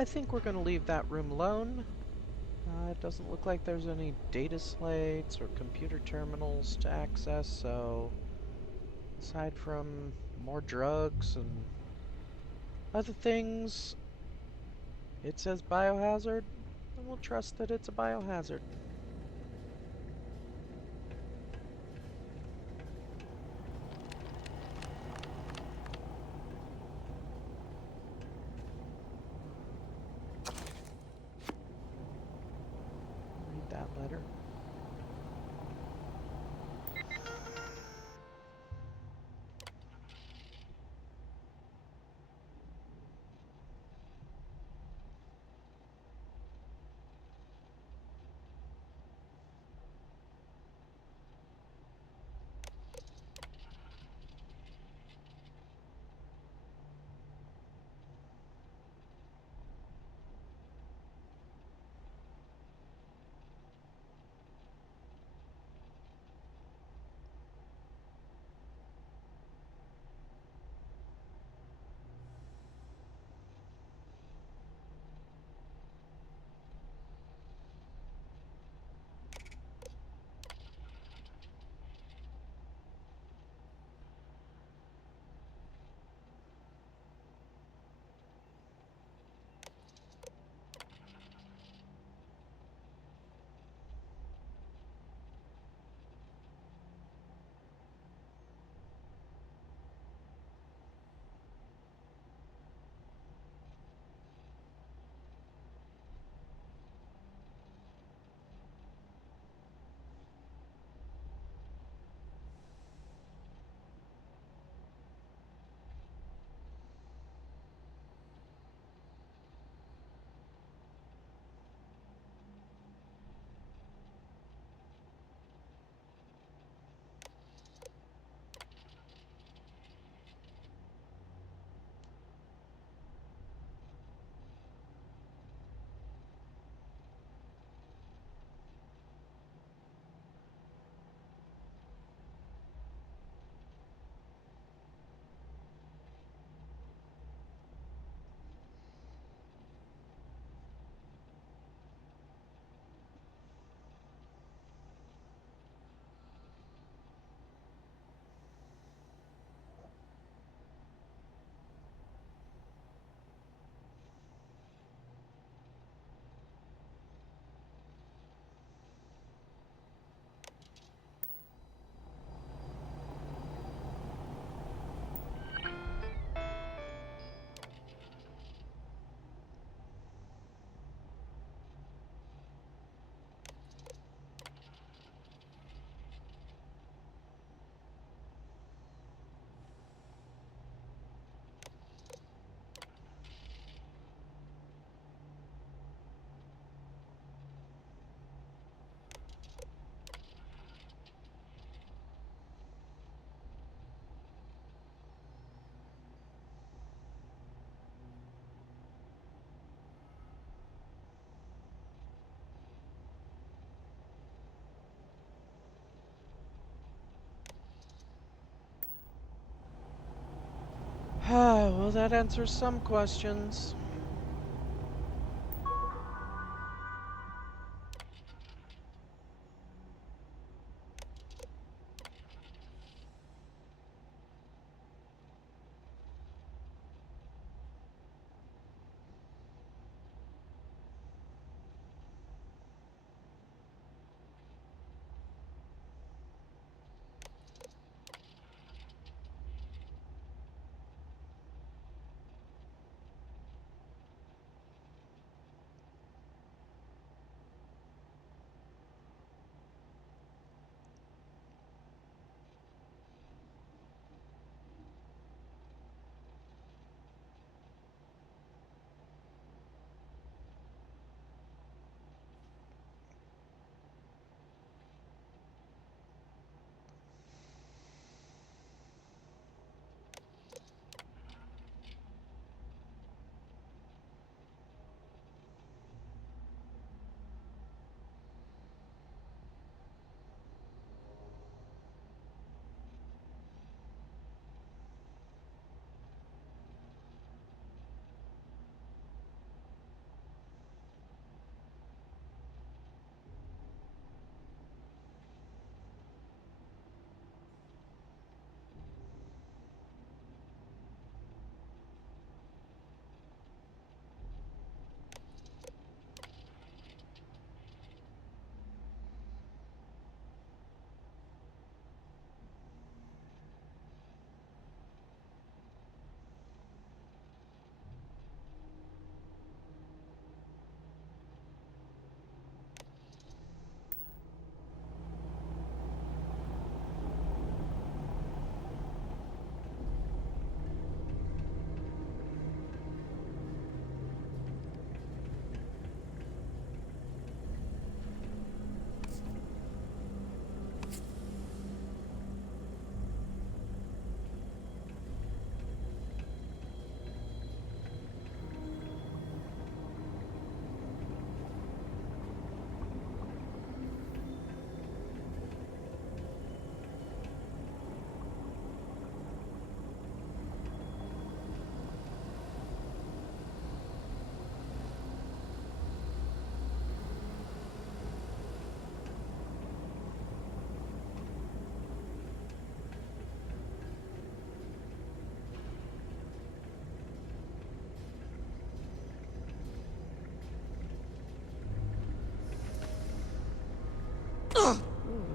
I think we're going to leave that room alone. It doesn't look like there's any data slates or computer terminals to access, so aside from more drugs and other things, it says biohazard, and we'll trust that it's a biohazard. Read that letter. Well, that answers some questions.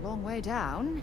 long way down.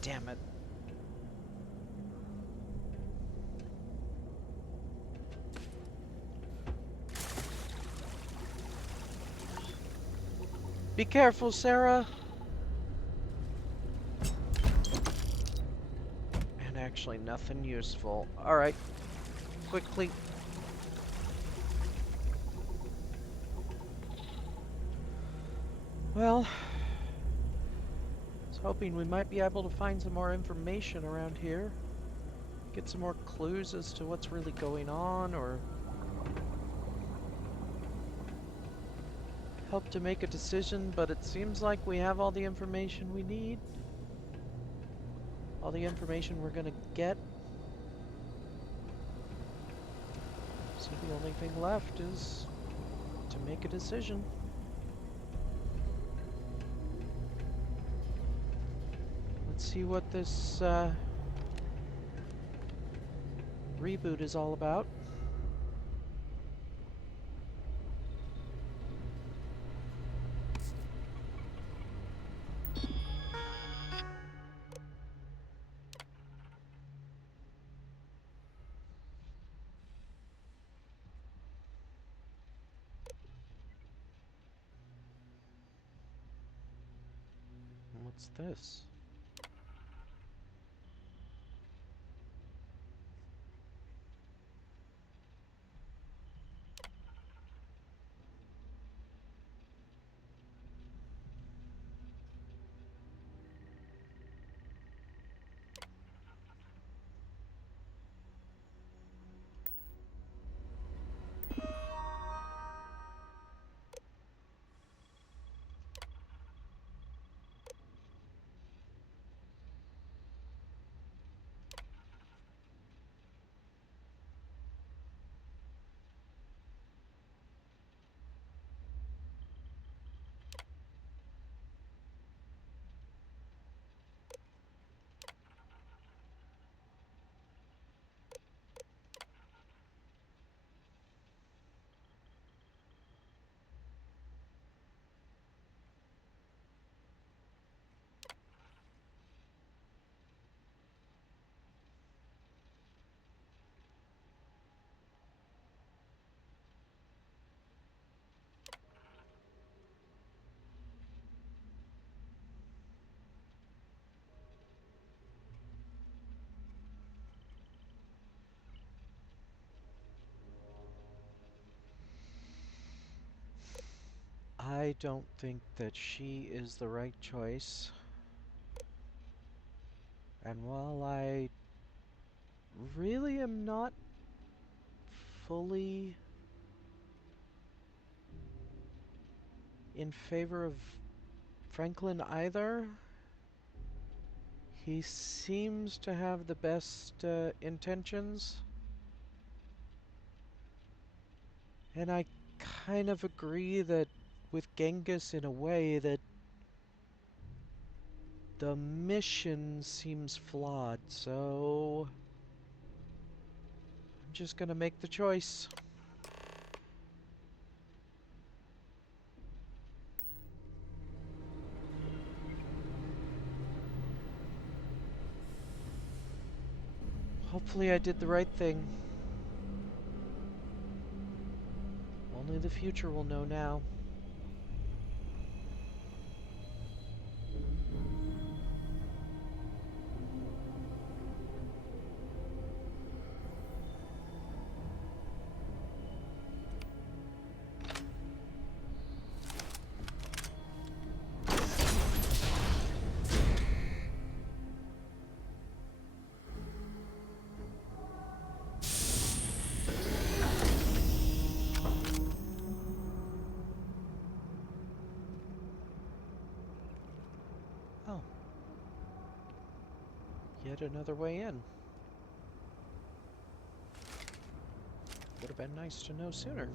Damn it. Be careful, Sarah. And actually nothing useful. Alright. Quickly. Well, I was hoping we might be able to find some more information around here. Get some more clues as to what's really going on, or help to make a decision, but it seems like we have all the information we need. All the information we're gonna get. So the only thing left is to make a decision. Let's see what this reboot is all about. What's this? I don't think that she is the right choice. And while I really am not fully in favor of Franklin either, he seems to have the best intentions. And I kind of agree that with Genghis in a way that the mission seems flawed, so I'm just gonna make the choice. Hopefully I did the right thing. Only the future will know now. Oh. Yet another way in. Would have been nice to know sooner.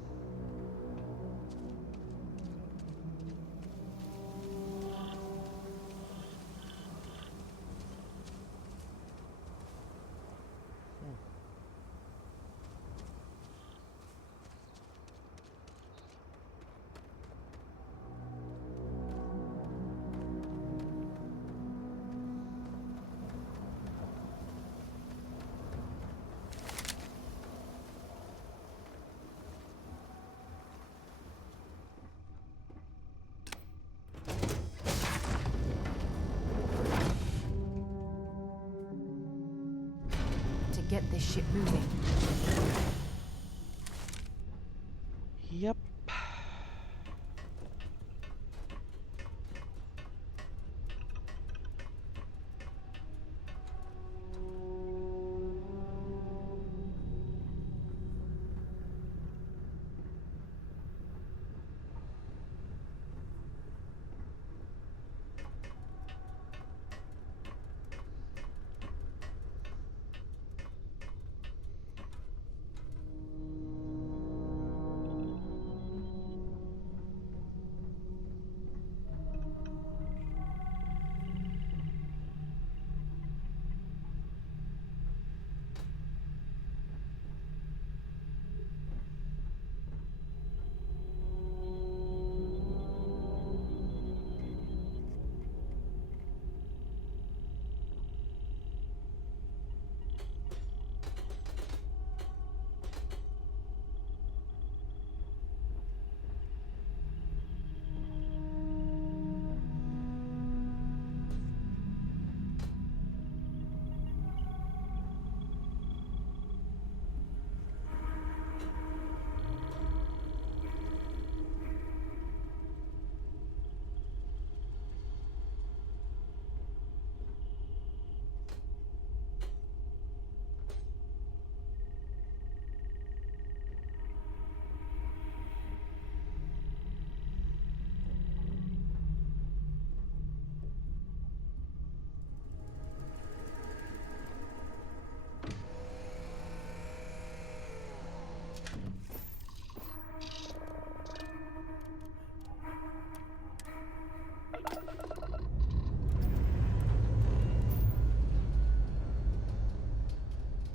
Get this ship moving. Yep.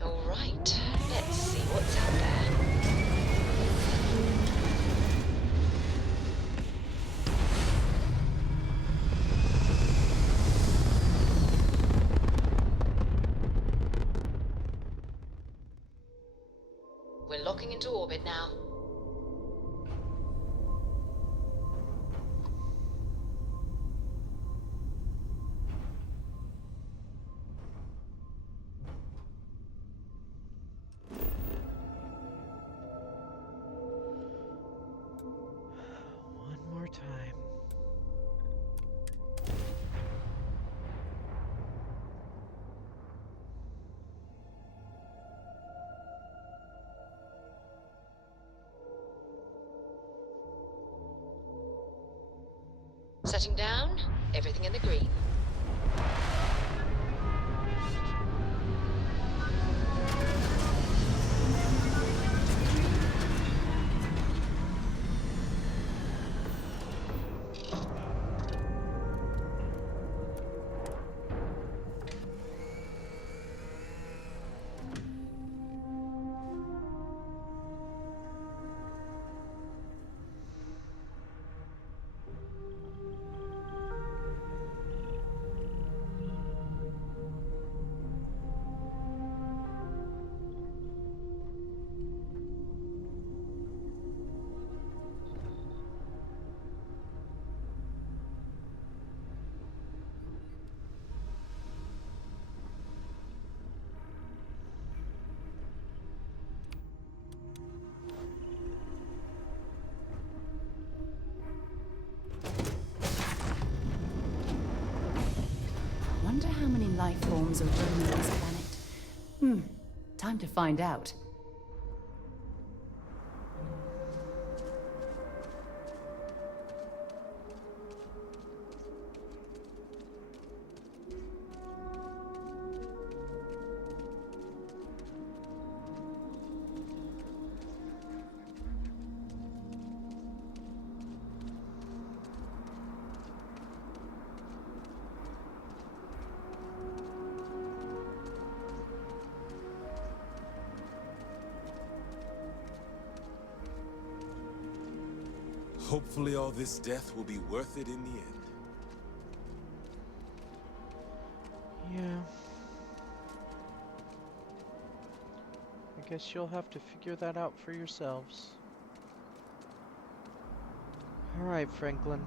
All right, let's see what's out there. We're locking into orbit now. One more time. Setting down, everything in the green. Wonder how many life forms are roaming this planet. Time to find out. Hopefully all this death will be worth it in the end. Yeah. I guess you'll have to figure that out for yourselves. Alright, Franklin.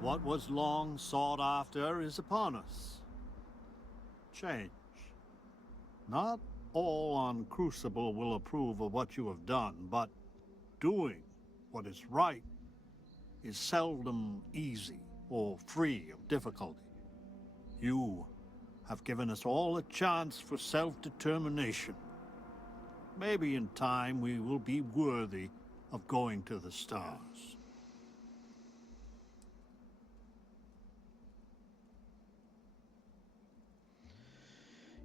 What was long sought after is upon us. Change. Not all on Crucible will approve of what you have done, but doing what is right is seldom easy or free of difficulty. You have given us all a chance for self-determination. Maybe in time we will be worthy of going to the stars.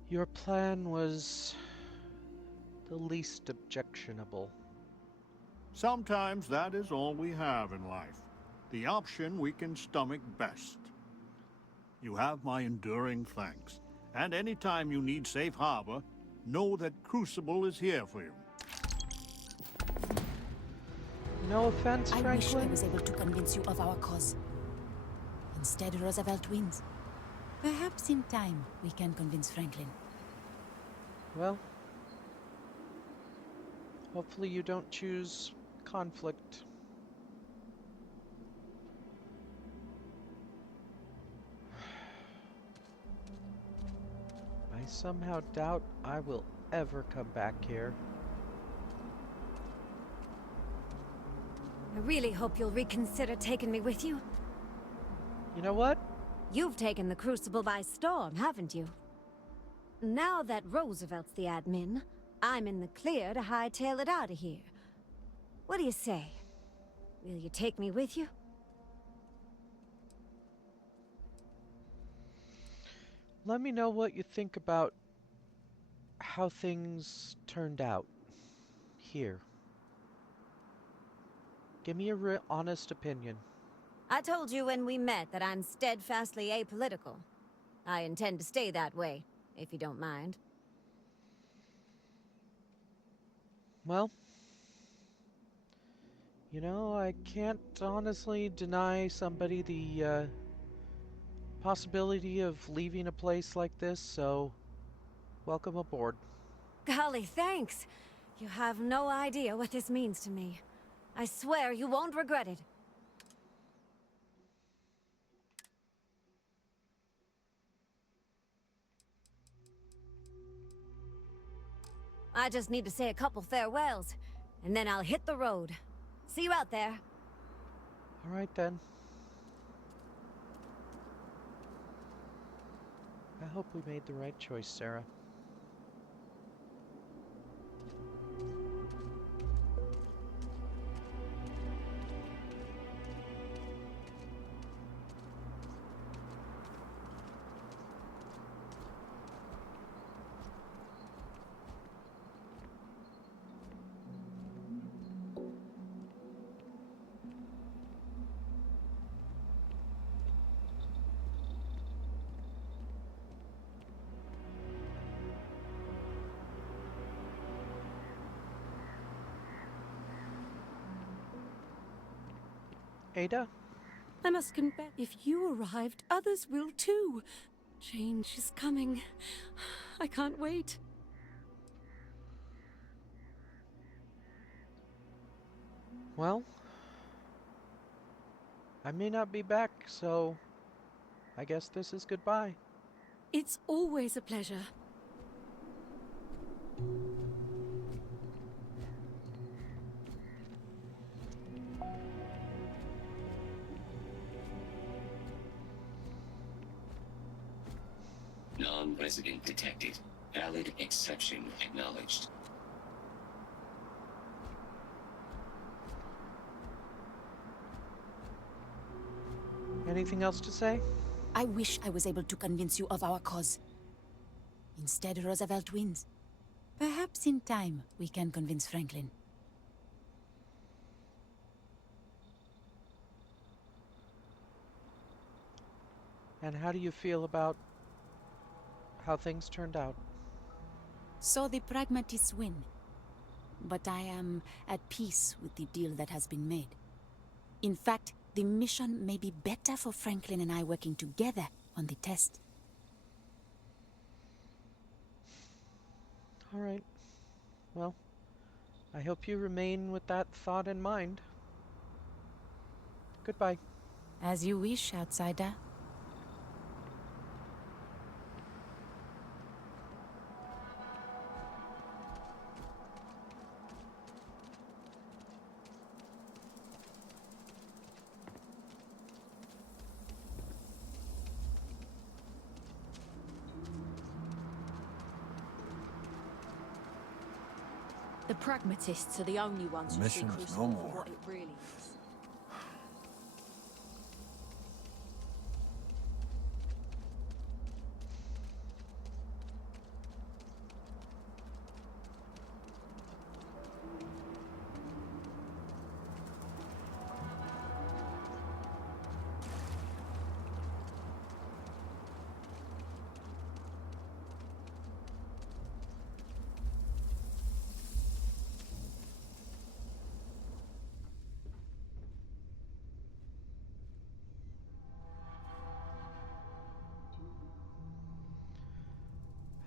Your plan was the least objectionable. Sometimes that is all we have in life. The option we can stomach best. You have my enduring thanks. And anytime you need safe harbor, know that Crucible is here for you. No offense, I Franklin. wish I was able to convince you of our cause. Instead, Roosevelt wins. Perhaps in time we can convince Franklin. Well, hopefully you don't choose conflict. I somehow doubt I will ever come back here. I really hope you'll reconsider taking me with you. You know what? You've taken the Crucible by storm, haven't you? Now that Roosevelt's the admin, I'm in the clear to hightail it out of here. What do you say? Will you take me with you? Let me know what you think about how things turned out here. Give me a honest opinion. I told you when we met that I'm steadfastly apolitical. I intend to stay that way, if you don't mind. Well, you know, I can't honestly deny somebody the possibility of leaving a place like this, so welcome aboard. Golly, thanks. You have no idea what this means to me. I swear you won't regret it. I just need to say a couple farewells, and then I'll hit the road. See you out there. All right then. I hope we made the right choice, Sarah. Ada? I must confess, if you arrived, others will too. Change is coming. I can't wait. Well, I may not be back, so I guess this is goodbye. It's always a pleasure. Non-resident detected. Valid exception acknowledged. Anything else to say? I wish I was able to convince you of our cause. Instead, Roosevelt wins. Perhaps in time, we can convince Franklin. And how do you feel about how things turned out? So the pragmatists win. But I am at peace with the deal that has been made. In fact, the mission may be better for Franklin and I working together on the test. All right. Well, I hope you remain with that thought in mind. Goodbye. As you wish, outsider. The pragmatists are the only ones who see Mission's Crucible no for more. what it really is.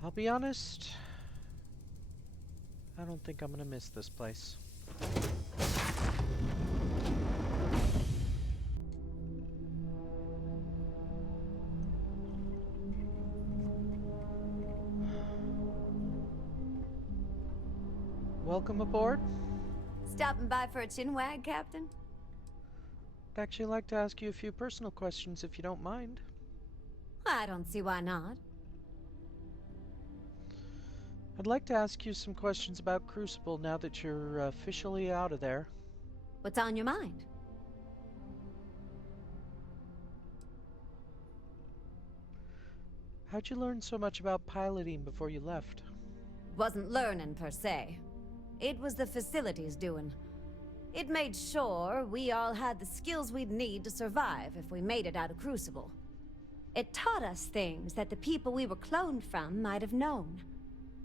I'll be honest, I don't think I'm gonna miss this place. Welcome aboard. Stopping by for a chinwag, Captain? I'd actually like to ask you a few personal questions if you don't mind. I don't see why not. I'd like to ask you some questions about Crucible now that you're officially out of there. What's on your mind? How'd you learn so much about piloting before you left? Wasn't learning per se. It was the facilities doing. It made sure we all had the skills we'd need to survive if we made it out of Crucible. It taught us things that the people we were cloned from might have known.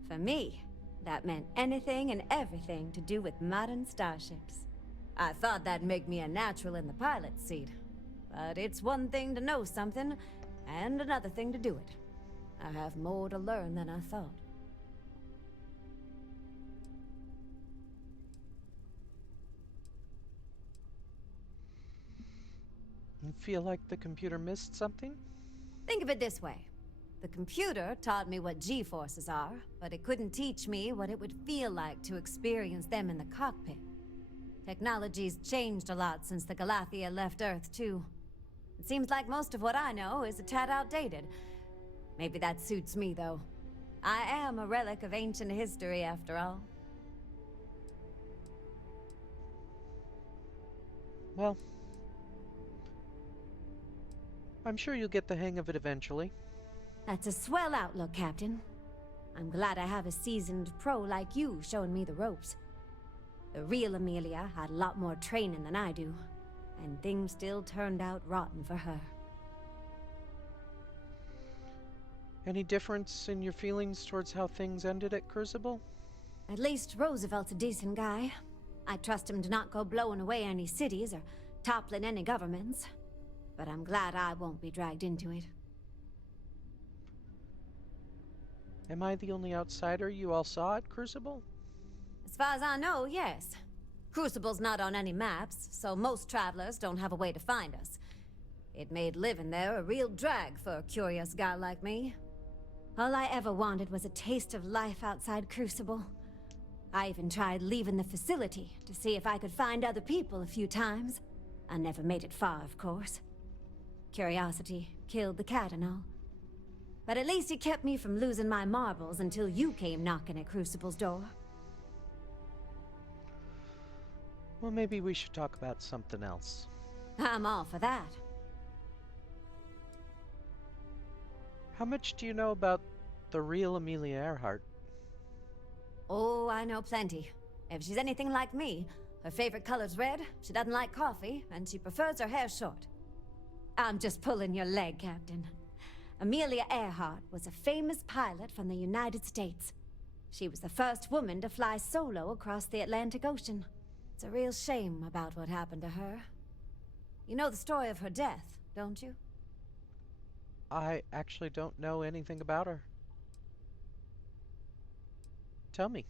For me, that meant anything and everything to do with modern starships. I thought that'd make me a natural in the pilot seat. But it's one thing to know something, and another thing to do it. I have more to learn than I thought. You feel like the computer missed something? Think of it this way. The computer taught me what G-forces are, but it couldn't teach me what it would feel like to experience them in the cockpit. Technology's changed a lot since the Galathia left Earth, too. It seems like most of what I know is a tad outdated. Maybe that suits me, though. I am a relic of ancient history, after all. Well, I'm sure you'll get the hang of it eventually. That's a swell outlook, Captain. I'm glad I have a seasoned pro like you showing me the ropes. The real Amelia had a lot more training than I do, and things still turned out rotten for her. Any difference in your feelings towards how things ended at Crucible? At least Roosevelt's a decent guy. I trust him to not go blowing away any cities or toppling any governments. But I'm glad I won't be dragged into it. Am I the only outsider you all saw at Crucible? As far as I know, yes. Crucible's not on any maps, so most travelers don't have a way to find us. It made living there a real drag for a curious guy like me. All I ever wanted was a taste of life outside Crucible. I even tried leaving the facility to see if I could find other people a few times. I never made it far, of course. Curiosity killed the cat and all. But at least it kept me from losing my marbles until you came knocking at Crucible's door. Well, maybe we should talk about something else. I'm all for that. How much do you know about the real Amelia Earhart? Oh, I know plenty. If she's anything like me, her favorite color's red, she doesn't like coffee, and she prefers her hair short. I'm just pulling your leg, Captain. Amelia Earhart was a famous pilot from the United States. She was the first woman to fly solo across the Atlantic Ocean. It's a real shame about what happened to her. You know the story of her death, don't you? I actually don't know anything about her. Tell me.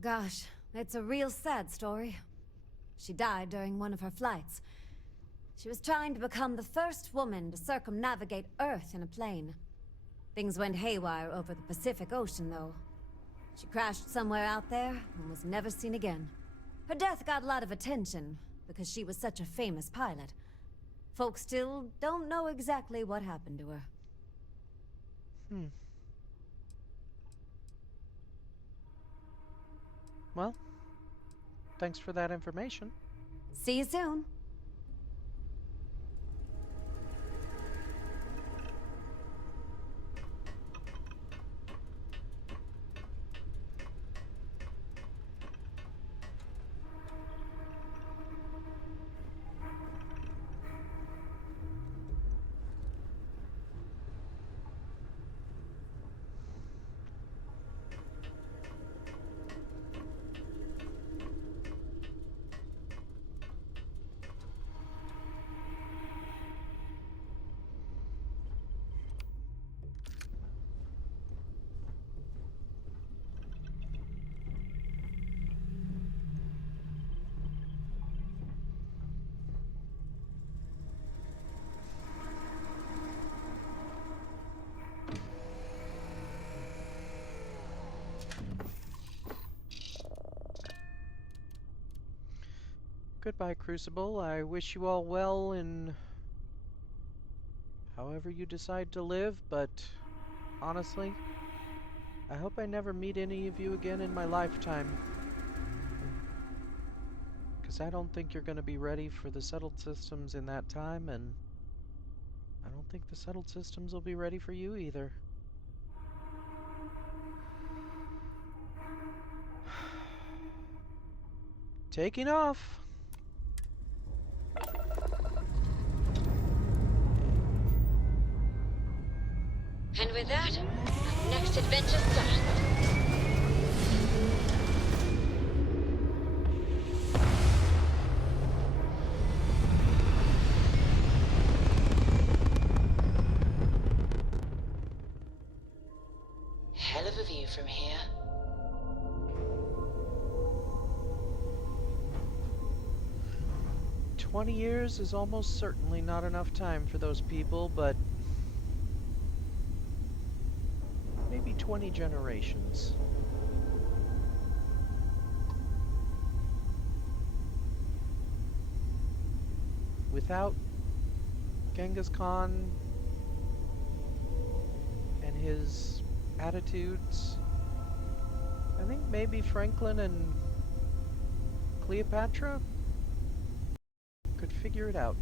Gosh, it's a real sad story. She died during one of her flights. She was trying to become the first woman to circumnavigate Earth in a plane. Things went haywire over the Pacific Ocean, though. She crashed somewhere out there and was never seen again. Her death got a lot of attention because she was such a famous pilot. Folks still don't know exactly what happened to her. Well, thanks for that information. See you soon. Goodbye, Crucible. I wish you all well in however you decide to live, but honestly, I hope I never meet any of you again in my lifetime. Because I don't think you're going to be ready for the settled systems in that time, and I don't think the settled systems will be ready for you either. Taking off! And with that, our next adventure starts. Hell of a view from here. "20 years is almost certainly not enough time for those people, but maybe 20 generations. Without Genghis Khan and his attitudes, I think maybe Franklin and Cleopatra could figure it out.